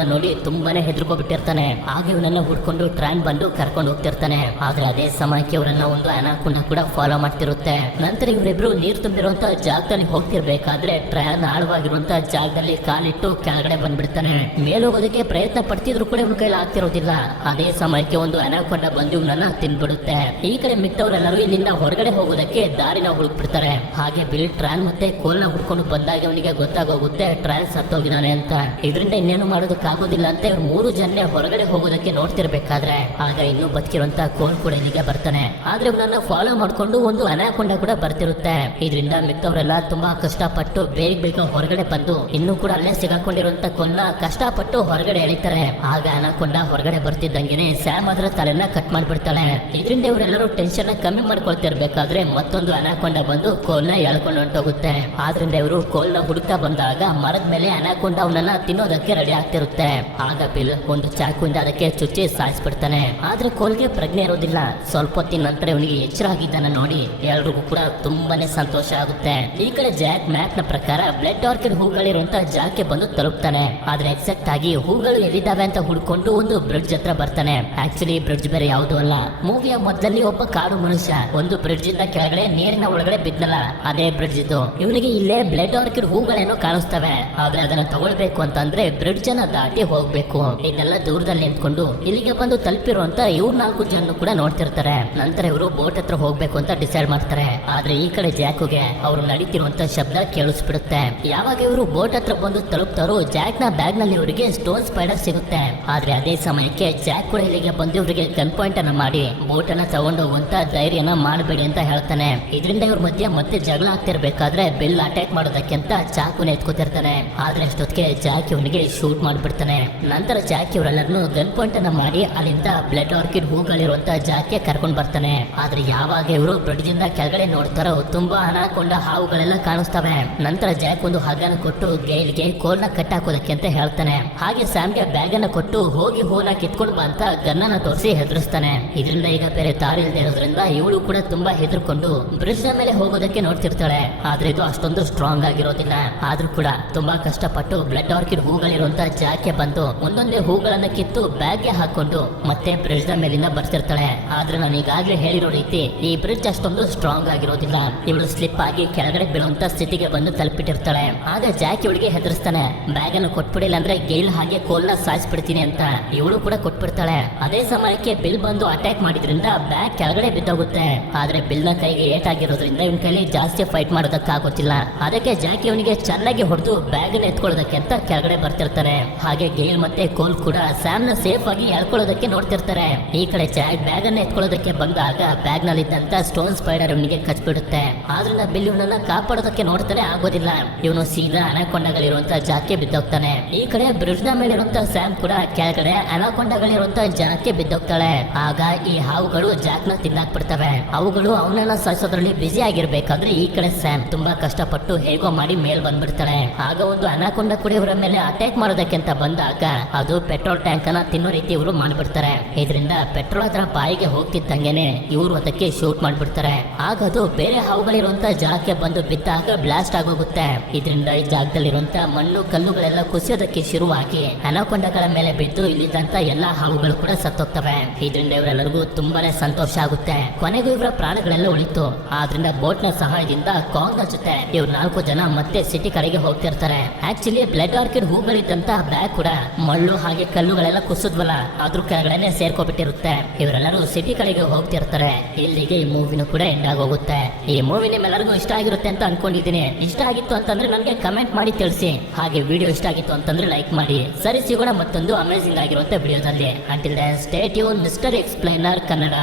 ನೋಡಿ ತುಂಬಾನೇ ಹೆದರ್ಕೋಬಿಟ್ಟಿರ್ತಾನೆ. ಹಾಗೆ ಇವನನ್ನ ಹುಡ್ಕೊಂಡು ಟ್ರೈನ್ ಬಂದು ಕರ್ಕೊಂಡು ಹೋಗ್ತಿರ್ತಾನೆ. ಆದ್ರೆ ಅದೇ ಸಮಯಕ್ಕೆ ಇವರನ್ನ ಒಂದು ಅನಾಕೊಂಡ ಕೂಡ ಫಾಲೋ ಮಾಡ್ತಿರುತ್ತೆ. ನಂತರ ಇವರಿಬ್ರು ನೀರ್ ತುಂಬಿರುವಂತ ಜಾಗದಲ್ಲಿ ಹೋಗ್ತಿರ್ಬೇಕಾದ್ರೆ ಟ್ರೈನ್ ಆಳವಾಗಿರುವಂತ ಜಾಗದಲ್ಲಿ ಕಾಲಿಟ್ಟು ಕೆಳಗಡೆ ಬಂದ್ಬಿಡ್ತಾನೆ. ಮೇಲೋಗೋದಕ್ಕೆ ಪ್ರಯತ್ನ ಪಡ್ತಿದ್ರು ಕೂಡ ಇವ್ನ ಕೈಲಿ ಆಗ್ತಿರೋದಿಲ್ಲ. ಅದೇ ಸಮಯಕ್ಕೆ ಒಂದು ಅನಾಕೊಂಡ ಬಂದು ನನ್ನ ತಿನ್ಬಿಡುತ್ತೆ. ಈ ಕಡೆ ಮಿಕ್ಕವರೆಲ್ಲರೂ ಇಲ್ಲಿಂದ ಹೊರಗಡೆ ಹೋಗೋದಕ್ಕೆ ದಾರಿನ ಹುಡುಕ್ಬಿಡ್ತಾರೆ. ಹಾಗೆ ಬಿಲ್, ಟ್ರಾನ್ ಮತ್ತೆ ಕೋಲ್ನ ಹುಡ್ಕೊಂಡು ಬಂದಾಗ ಅವನಿಗೆ ಗೊತ್ತಾಗೋಗುತ್ತೆ ಟ್ರಾನ್ ಸತ್ತೋಗಿದ್ದಾನೆ ಅಂತ. ಇದರಿಂದ ಇನ್ನೇನು ಮಾಡೋದಕ್ಕಾಗೋದಿಲ್ಲ ಅಂತ ಇವ್ರು ಮೂರು ಜನ ಹೊರಗಡೆ ಹೋಗೋದಕ್ಕೆ ನೋಡ್ತಿರ್ಬೇಕಾದ್ರೆ. ಆಗ ಇನ್ನೂ ಬದುಕಿರುವಂತ ಕೋಲ್ ಕೂಡ ಇಲ್ಲಿಗೆ ಬರ್ತಾನೆ. ಆದ್ರೆ ಇವನನ್ನ ಫಾಲೋ ಮಾಡ್ಕೊಂಡು ಒಂದು ಅನಾಕೊಂಡ ಕೂಡ ಬರ್ತಿರುತ್ತೆ. ಇದರಿಂದ ಮಿಕ್ಕವರೆಲ್ಲ ತುಂಬಾ ಕಷ್ಟಪಟ್ಟು ಬೇಗ ಬೇಗ ಹೊರಗಡೆ ಬಂದು ಇನ್ನೂ ಕೂಡ ಅಲ್ಲೇ ಸಿಗಾಕೊಂಡಿರುವಂತ ಕೊನ್ನ ಕಷ್ಟಪಟ್ಟು ಹೊರಗಡೆ ಎಳಿತಾರೆ. ಆಗ ಅನಕೊಂಡ ಹೊರಗಡೆ ಬರ್ತಿದ್ದಂಗೆನೆ ಸ್ಯಾಮ್ ಅದರ ತಲೆನ ಕಟ್ ಮಾಡ್ಬಿಡ್ತಾಳೆ. ಇದರಿಂದ ಇವರೆಲ್ಲರೂ ಟೆನ್ಷನ್ ಕಮ್ಮಿ ಮಾಡ್ಕೊಳ್ತಿರ್ಬೇಕಾದ್ರೆ ಮತ್ತೊಂದು ಅನಕೊಂಡ ಬಂದು ಕೋಲ್ನ ಎಳ್ಕೊಂಡು ಹೊಂಟೋಗುತ್ತೆ. ಆದ್ರಿಂದ ಇವರು ಕೋಲ್ನ ಹುಡುಕ್ತಾ ಬಂದಾಗ ಮರದ ಮೇಲೆ ಅನಕೊಂಡ ಅವನನ್ನ ತಿನ್ನೋದಕ್ಕೆ ರೆಡಿ ಆಗ್ತಿರುತ್ತೆ. ಆಗ ಬಿಲ್ ಒಂದು ಚಾಕುವಿಂದ ಅದಕ್ಕೆ ಚುಚ್ಚಿ ಸಾಯಿಸ್ಬಿಡ್ತಾನೆ. ಆದ್ರೆ ಕೋಲ್ಗೆ ಪ್ರಜ್ಞೆ ಇರೋದಿಲ್ಲ. ಸ್ವಲ್ಪ ಹೊತ್ತಿನ ನಂತರ ಇವನಿಗೆ ಎಚ್ಚರ ಆಗಿದ್ದಾನ ನೋಡಿ. ಎಲ್ರಿಗೂ ಕೂಡ ತುಂಬಾನೇ ಸಂತೋಷ ಆಗುತ್ತೆ. ಈ ಕಡೆ ಜಾಕ್ ಮ್ಯಾಪ್ನ ಪ್ರಕಾರ ಬ್ಲಡ್ ಆರ್ಕಿಡ್ ಹೂಗಳಿರುವಂತ ಜಾಕೆ ಬಂದು ತಲುಪ್ತಾನೆ. ಆದ್ರೆ ಎಕ್ಸಾಕ್ಟ್ ಆಗಿ ಹೂಗಳು ಎಲ್ಲಿದ್ದಾವೆ ಅಂತ ಹುಡ್ಕೊಂಡು ಒಂದು ಬ್ರಿಡ್ಜ್ ಹತ್ರ ಬರ್ತಾನೆ. ಆಕ್ಚುಲಿ ಬ್ರಿಡ್ಜ್ ಬೇರೆ ಯಾವುದು ಅಲ್ಲ. ಮೂವಿಯ ಮೊದಲಲ್ಲಿ ಒಬ್ಬ ಕಾಡು ಮನುಷ್ಯ. ಒಂದು ಬ್ರಿಡ್ಜ್ ಇಂದ ಕೆಳಗಡೆ ನೀರಿನ ಒಳಗಡೆ ಬಿದ್ದಲ್ಲ. ಅದೇ ಬ್ರಿಡ್ಜ್ ಇದು. ಇವನಿಗೆ ಇಲ್ಲೇ ಬ್ಲಡ್ ಆರ್ಕಿಡ್ ಹೂಗಳೇನೋ ಕಾಣಿಸ್ತವೆ. ಆದ್ರೆ ಅದನ್ನ ತಗೊಳ್ಬೇಕು ಅಂತಂದ್ರೆ ಬ್ರಿಡ್ಜ್ ಅನ್ನ ದಾಟಿ ಹೋಗ್ಬೇಕು. ಇದೆಲ್ಲ ದೂರದಲ್ಲಿ ನಿಂತ್ಕೊಂಡು ಇಲ್ಲಿಗೆ ಬಂದು ತಲುಪಿರುವಂತ ಇವ್ರ ನಾಲ್ಕು ಜನ ಕೂಡ ನೋಡ್ತಿರ್ತಾರೆ. ನಂತರ ಇವರು ಬೋಟ್ ಹತ್ರ ಹೋಗ್ಬೇಕು ಅಂತ ಡಿಸೈಡ್ ಮಾಡ್ತಾರೆ. ಆದ್ರೆ ಈ ಕಡೆ ಜಾಕುಗೆ ಅವರು ನಡೀತಿರುವಂತ ಶಬ್ದ ಕೇಳಿಸ್ಬಿಡುತ್ತೆ. ಯಾವಾಗ ಇವರು ಬೋಟ್ ಹತ್ರ ಬಂದು ತಲುಪ್ತಾರೋ ಜಾಕ್ ನ ಬ್ಯಾಗ್ನಲ್ಲಿ ಇವರಿಗೆ ಸ್ಟೋನ್ ಸ್ಪೈಡರ್ ಸಿಗುತ್ತೆ. ಆದ್ರೆ ಅದೇ ಸಮಯಕ್ಕೆ ಜಾಕ್ ಕೂಡ ಇಲ್ಲಿಗೆ ಬಂದು ಇವರಿಗೆ ಗನ್ ಪಾಯಿಂಟ್ ಅನ್ನ ಮಾಡಿ ಬೋಟ್ ಅನ್ನ ತಗೊಂಡು ಹೋಗುವಂತ ಧೈರ್ಯನ ಮಾಡಬೇಡಿ ಅಂತ ಹೇಳ್ತಾನೆ. ಇದರಿಂದ ಇವ್ರ ಮಧ್ಯೆ ಮತ್ತೆ ಜಗಳ ಆಗ್ತಿರ್ಬೇಕಾದ್ರೆ ಬಿಲ್ ಅಟ್ಯಾಕ್ ಮಾಡೋದಕ್ಕೆ ಅಂತ ಚಾಕುನ ಎತ್ಕೋತಿರ್ತಾನೆ. ಆದ್ರೆ ಅಷ್ಟೊತ್ತಿಗೆ ಜಾಕ್ ಇವನಿಗೆ ಶೂಟ್ ಮಾಡ್ಬಿಡ್ತಾನೆ. ನಂತರ ಜಾಕ್ ಇವರೆಲ್ಲರನ್ನು ಗನ್ ಪಾಯಿಂಟ್ ಅನ್ನ ಮಾಡಿ ಅಲ್ಲಿಂದ ಬ್ಲಡ್ ಆರ್ಕಿಡ್ ಹೂಗಳಿರುವಂತ ಜಾಕೆ ಕರ್ಕೊಂಡ್ ಬರ್ತಾನೆ. ಆದ್ರೆ ಯಾವಾಗ ಇವರು ಬ್ರಿಡ್ಜಿಂದ ಕೆಳಗಡೆ ನೋಡ್ತಾರೋ ತುಂಬಾ ಅನಾಕೊಂಡ ಹಾವುಗಳೆಲ್ಲ ಕಾಣಿಸ್ತವೆ. ನಂತರ ಜಾಕ್ ಒಂದು ಹಗ್ಗನ ಕೊಟ್ಟು ಗೈಲ್ಗೆ ಕೋಲ್ನ ಕಟ್ಟಾಕೋದಕ್ಕೆ ಹೋಗೋದಕ್ಕೆ ಅಂತ ಹೇಳ್ತಾನೆ. ಹಾಗೆ ಸ್ಯಾಮ್ಗೆ ಬ್ಯಾಗ್ ಅನ್ನ ಕೊಟ್ಟು ಹೋಗಿ ಹೋಲ ಕಿತ್ಕೊಂಡು ಬಾ ಅಂತ ಗನ್ನನ ತೋರಿಸಿ ಹೆದರಿಸ್ತಾನೆ. ಇದರಿಂದ ಈಗ ಬೇರೆ ದಾರಿ ಇಲ್ಲದೆ ಇರೋದ್ರಿಂದ ಇವಳು ಕೂಡ ತುಂಬಾ ಹೆದರ್ಕೊಂಡು ಬ್ರಿಡ್ಜ್ನ ಮೇಲೆ ಹೋಗೋದಕ್ಕೆ ನೋಡ್ತಿರ್ತಾಳೆ. ಆದ್ರೆ ಇದು ಅಷ್ಟೊಂದು ಸ್ಟ್ರಾಂಗ್ ಆಗಿರೋದಿಲ್ಲ. ಆದ್ರೂ ಕೂಡ ತುಂಬಾ ಕಷ್ಟಪಟ್ಟು ಬ್ಲಡ್ ಆರ್ಕಿಡ್ ಹೂಗಳಿರುವಂತ ಜಾಕೆ ಬಂದು ಒಂದೊಂದೇ ಹೂಗಳನ್ನ ಕಿತ್ತು ಬ್ಯಾಗ್ಗೆ ಹಾಕೊಂಡು ಮತ್ತೆ ಬ್ರಿಡ್ಜ್ನ ಮೇಲಿಂದ ಬರ್ತಿರ್ತಾಳೆ. ಆದ್ರೆ ನಾನು ಈಗಾಗ್ಲೇ ಹೇಳಿರೋ ರೀತಿ ಈ ಬ್ರಿಡ್ಜ್ ಅಷ್ಟೊಂದು ಸ್ಟ್ರಾಂಗ್ ಆಗಿರೋದಿಲ್ಲ. ಇವಳು ಸ್ಲಿಪ್ ಆಗಿ ಕೆಳಗಡೆ ಬೀಳುವಂತ ಸ್ಥಿತಿಗೆ ಬಂದು ತಲುಪಿಟ್ಟಿರ್ತಾಳೆ. ಆಗ ಜಾಕಿ ಇವಳಿಗೆ ಹೆದರಿಸ್ತಾನೆ. ಬ್ಯಾಗ್ ಅನ್ನು ಕೊಟ್ಬಿಡಿಲ್ಲ ಅಂದ್ರೆ ಗೇಲ್ ಹಾಗೆ ಕೋಲ್ನ ಸಾಯಿಸ್ಬಿಡ್ತೀನಿ ಅಂತ. ಇವಳು ಕೂಡ ಕೊಟ್ಬಿಡ್ತಾಳೆ. ಅದೇ ಸಮಯಕ್ಕೆ ಬಿಲ್ ಬಂದು ಅಟ್ಯಾಕ್ ಮಾಡಿದ್ರಿಂದ ಬ್ಯಾಗ್ ಕೆಳಗಡೆ ಬಿದ್ದೋಗುತ್ತೆ. ಆದ್ರೆ ಬಿಲ್ನ ಕೈಗೆ ಏಟಾಗಿರೋದ್ರಿಂದ ಇವನ್ ಕೈಲಿ ಜಾಸ್ತಿ ಫೈಟ್ ಮಾಡೋದಕ್ಕಾಗೋತಿಲ್ಲ. ಅದಕ್ಕೆ ಜಾಕಿ ಅವನಿಗೆ ಚೆನ್ನಾಗಿ ಹೊಡೆದು ಬ್ಯಾಗ್ನ ಎತ್ಕೊಳ್ಳೋದಕ್ಕೆ ಅಂತ ಕೆಳಗಡೆ ಬರ್ತಿರ್ತಾರೆ. ಹಾಗೆ ಗೇಲ್ ಮತ್ತೆ ಕೋಲ್ ಕೂಡ ಸ್ಯಾಮ್ನ ಸೇಫ್ ಆಗಿ ಎಳ್ಕೊಳ್ಳೋದಕ್ಕೆ ನೋಡ್ತಿರ್ತಾರೆ. ಈ ಕಡೆ ಜಾಕ್ ಬ್ಯಾಗ್ ಅನ್ನ ಎತ್ಕೊಳ್ಳೋದಕ್ಕೆ ಬಂದಾಗ ಬ್ಯಾಗ್ನಲ್ಲಿ ಇದ್ದಂತ ಸ್ಟೋನ್ ಸ್ಪೈಡರ್ ಇವನಿಗೆ ಕಚ್ಬಿಡುತ್ತೆ. ಆದ್ರಿಂದ ಬಿಲ್ ಇವನನ್ನ ಕಾಪಾಡೋದಕ್ಕೆ ನೋಡ್ತಾರೆ ಆಗೋದಿಲ್ಲ. ಇವನು ಸೀದಾ ಅನಕೊಂಡಗಳಿರುವಂತ ಜಾಕೆ ಬಿದ್ದೋಗ್ತಾನೆ. ಈ ಕಡೆ ಬ್ರಿಡ್ಜ್ನ ಮೇಲೆ ಇರುವಂತ ಸ್ಯಾಮ್ ಕೂಡ ಕೆಳಗಡೆ ಅನಾಕೊಂಡಗಳಿರುವಂತಹ ಜನಕ್ಕೆ ಬಿದ್ದೋಗ್ತಾಳೆ. ಆಗ ಈ ಹಾವುಗಳು ಜಾಕ್ನ ತಿನ್ನಾಕ್ ಬಿಡ್ತವೆ. ಅವುಗಳು ಅವನನ್ನ ಸಾಯಿಸೋದ್ರಲ್ಲಿ ಬಿಸಿ ಆಗಿರ್ಬೇಕಾದ್ರೆ ಈ ಕಡೆ ಸ್ಯಾಮ್ ತುಂಬಾ ಕಷ್ಟಪಟ್ಟು ಹೇಗೋ ಮಾಡಿ ಮೇಲ್ ಬಂದ್ಬಿಡ್ತಾಳೆ. ಆಗ ಒಂದು ಅನಾಕೊಂಡ ಕೂಡ ಇವರ ಮೇಲೆ ಅಟ್ಯಾಕ್ ಮಾಡೋದಕ್ಕೆ ಅಂತ ಬಂದಾಗ ಅದು ಪೆಟ್ರೋಲ್ ಟ್ಯಾಂಕ್ ಅನ್ನ ತಿನ್ನೋ ರೀತಿ ಇವರು ಮಾಡ್ಬಿಡ್ತಾರೆ. ಇದರಿಂದ ಪೆಟ್ರೋಲ್ ಅದರ ಬಾಯಿಗೆ ಹೋಗ್ತಿದ್ದಂಗೆನೆ ಇವರು ಅದಕ್ಕೆ ಶೂಟ್ ಮಾಡ್ಬಿಡ್ತಾರೆ. ಆಗ ಅದು ಬೇರೆ ಹಾವುಗಳಿರುವಂತ ಜಾಗಕ್ಕೆ ಬಂದು ಬಿದ್ದಾಗ ಬ್ಲಾಸ್ಟ್ ಆಗೋಗುತ್ತೆ. ಇದರಿಂದ ಈ ಜಾಗದಲ್ಲಿರುವಂತ ಮಣ್ಣು, ಕಲ್ಲುಗಳೆಲ್ಲ ಕುಸಿಯೋದಕ್ಕೆ ಶುರುವಾಗಿ ಅನಕೊಂಡಗಳ ಮೇಲೆ ಬಿದ್ದು ಇಲ್ಲಿದ್ದಂತ ಎಲ್ಲಾ ಹಾವುಗಳು ಕೂಡ ಸತ್ತೋಗ್ತವೆ. ಇದರಿಂದ ಇವರೆಲ್ಲರಿಗೂ ತುಂಬಾನೇ ಸಂತೋಷ ಆಗುತ್ತೆ. ಕೊನೆಗೂ ಇವರ ಪ್ರಾಣಗಳೆಲ್ಲ ಉಳಿತು. ಆದ್ರಿಂದ ಬೋಟ್ನ ಸಹಾಯದಿಂದ ಕಾಂಗ್ ಜೊತೆ ಇವ್ರು ನಾಲ್ಕು ಜನ ಮತ್ತೆ ಸಿಟಿ ಕಡೆಗೆ ಹೋಗ್ತಿರ್ತಾರೆ. ಆಕ್ಚುಲಿ ಬ್ಲಡ್ ಆರ್ಕಿಡ್ ಹೂಗಳಿದ್ದಂತ ಬ್ಯಾಗ್ ಕೂಡ ಮಳ್ಳು ಹಾಗೆ ಕಲ್ಲುಗಳೆಲ್ಲ ಕುಸಿದ್ವಲ್ಲ, ಅದ್ರ ಕೆಳಗಡೆನೆ ಸೇರ್ಕೊಬಿಟ್ಟಿರುತ್ತೆ. ಇವರೆಲ್ಲರೂ ಸಿಟಿ ಕಡೆಗೆ ಹೋಗ್ತಿರ್ತಾರೆ. ಇಲ್ಲಿಗೆ ಈ ಮೂವಿನೂ ಕೂಡ ಎಂಡ್ ಆಗೋಗುತ್ತೆ. ಈ ಮೂವಿ ನಿಮ್ಮೆಲ್ಲರಿಗೂ ಇಷ್ಟ ಆಗಿರುತ್ತೆ ಅಂತ ಅನ್ಕೊಂಡಿದ್ದೀನಿ. ಇಷ್ಟ ಆಗಿತ್ತು ಅಂತಂದ್ರೆ ನನಗೆ ಕಮೆಂಟ್ ಮಾಡಿ ತಿಳಿಸಿ. ಹಾಗೆ ವಿಡಿಯೋ ಇಷ್ಟ ಆಗಿತ್ತು ಅಂತಂದ್ರೆ ಲೈಕ್ ಮಾಡಿ. ಸರಿ ಸಿಗೋಣ ಮತ್ತೊಂದು ಅಮೇಸಿಂಗ್ ಆಗಿರುವಂತ ವಿಡಿಯೋದಲ್ಲಿ until state you mister explainer Kannada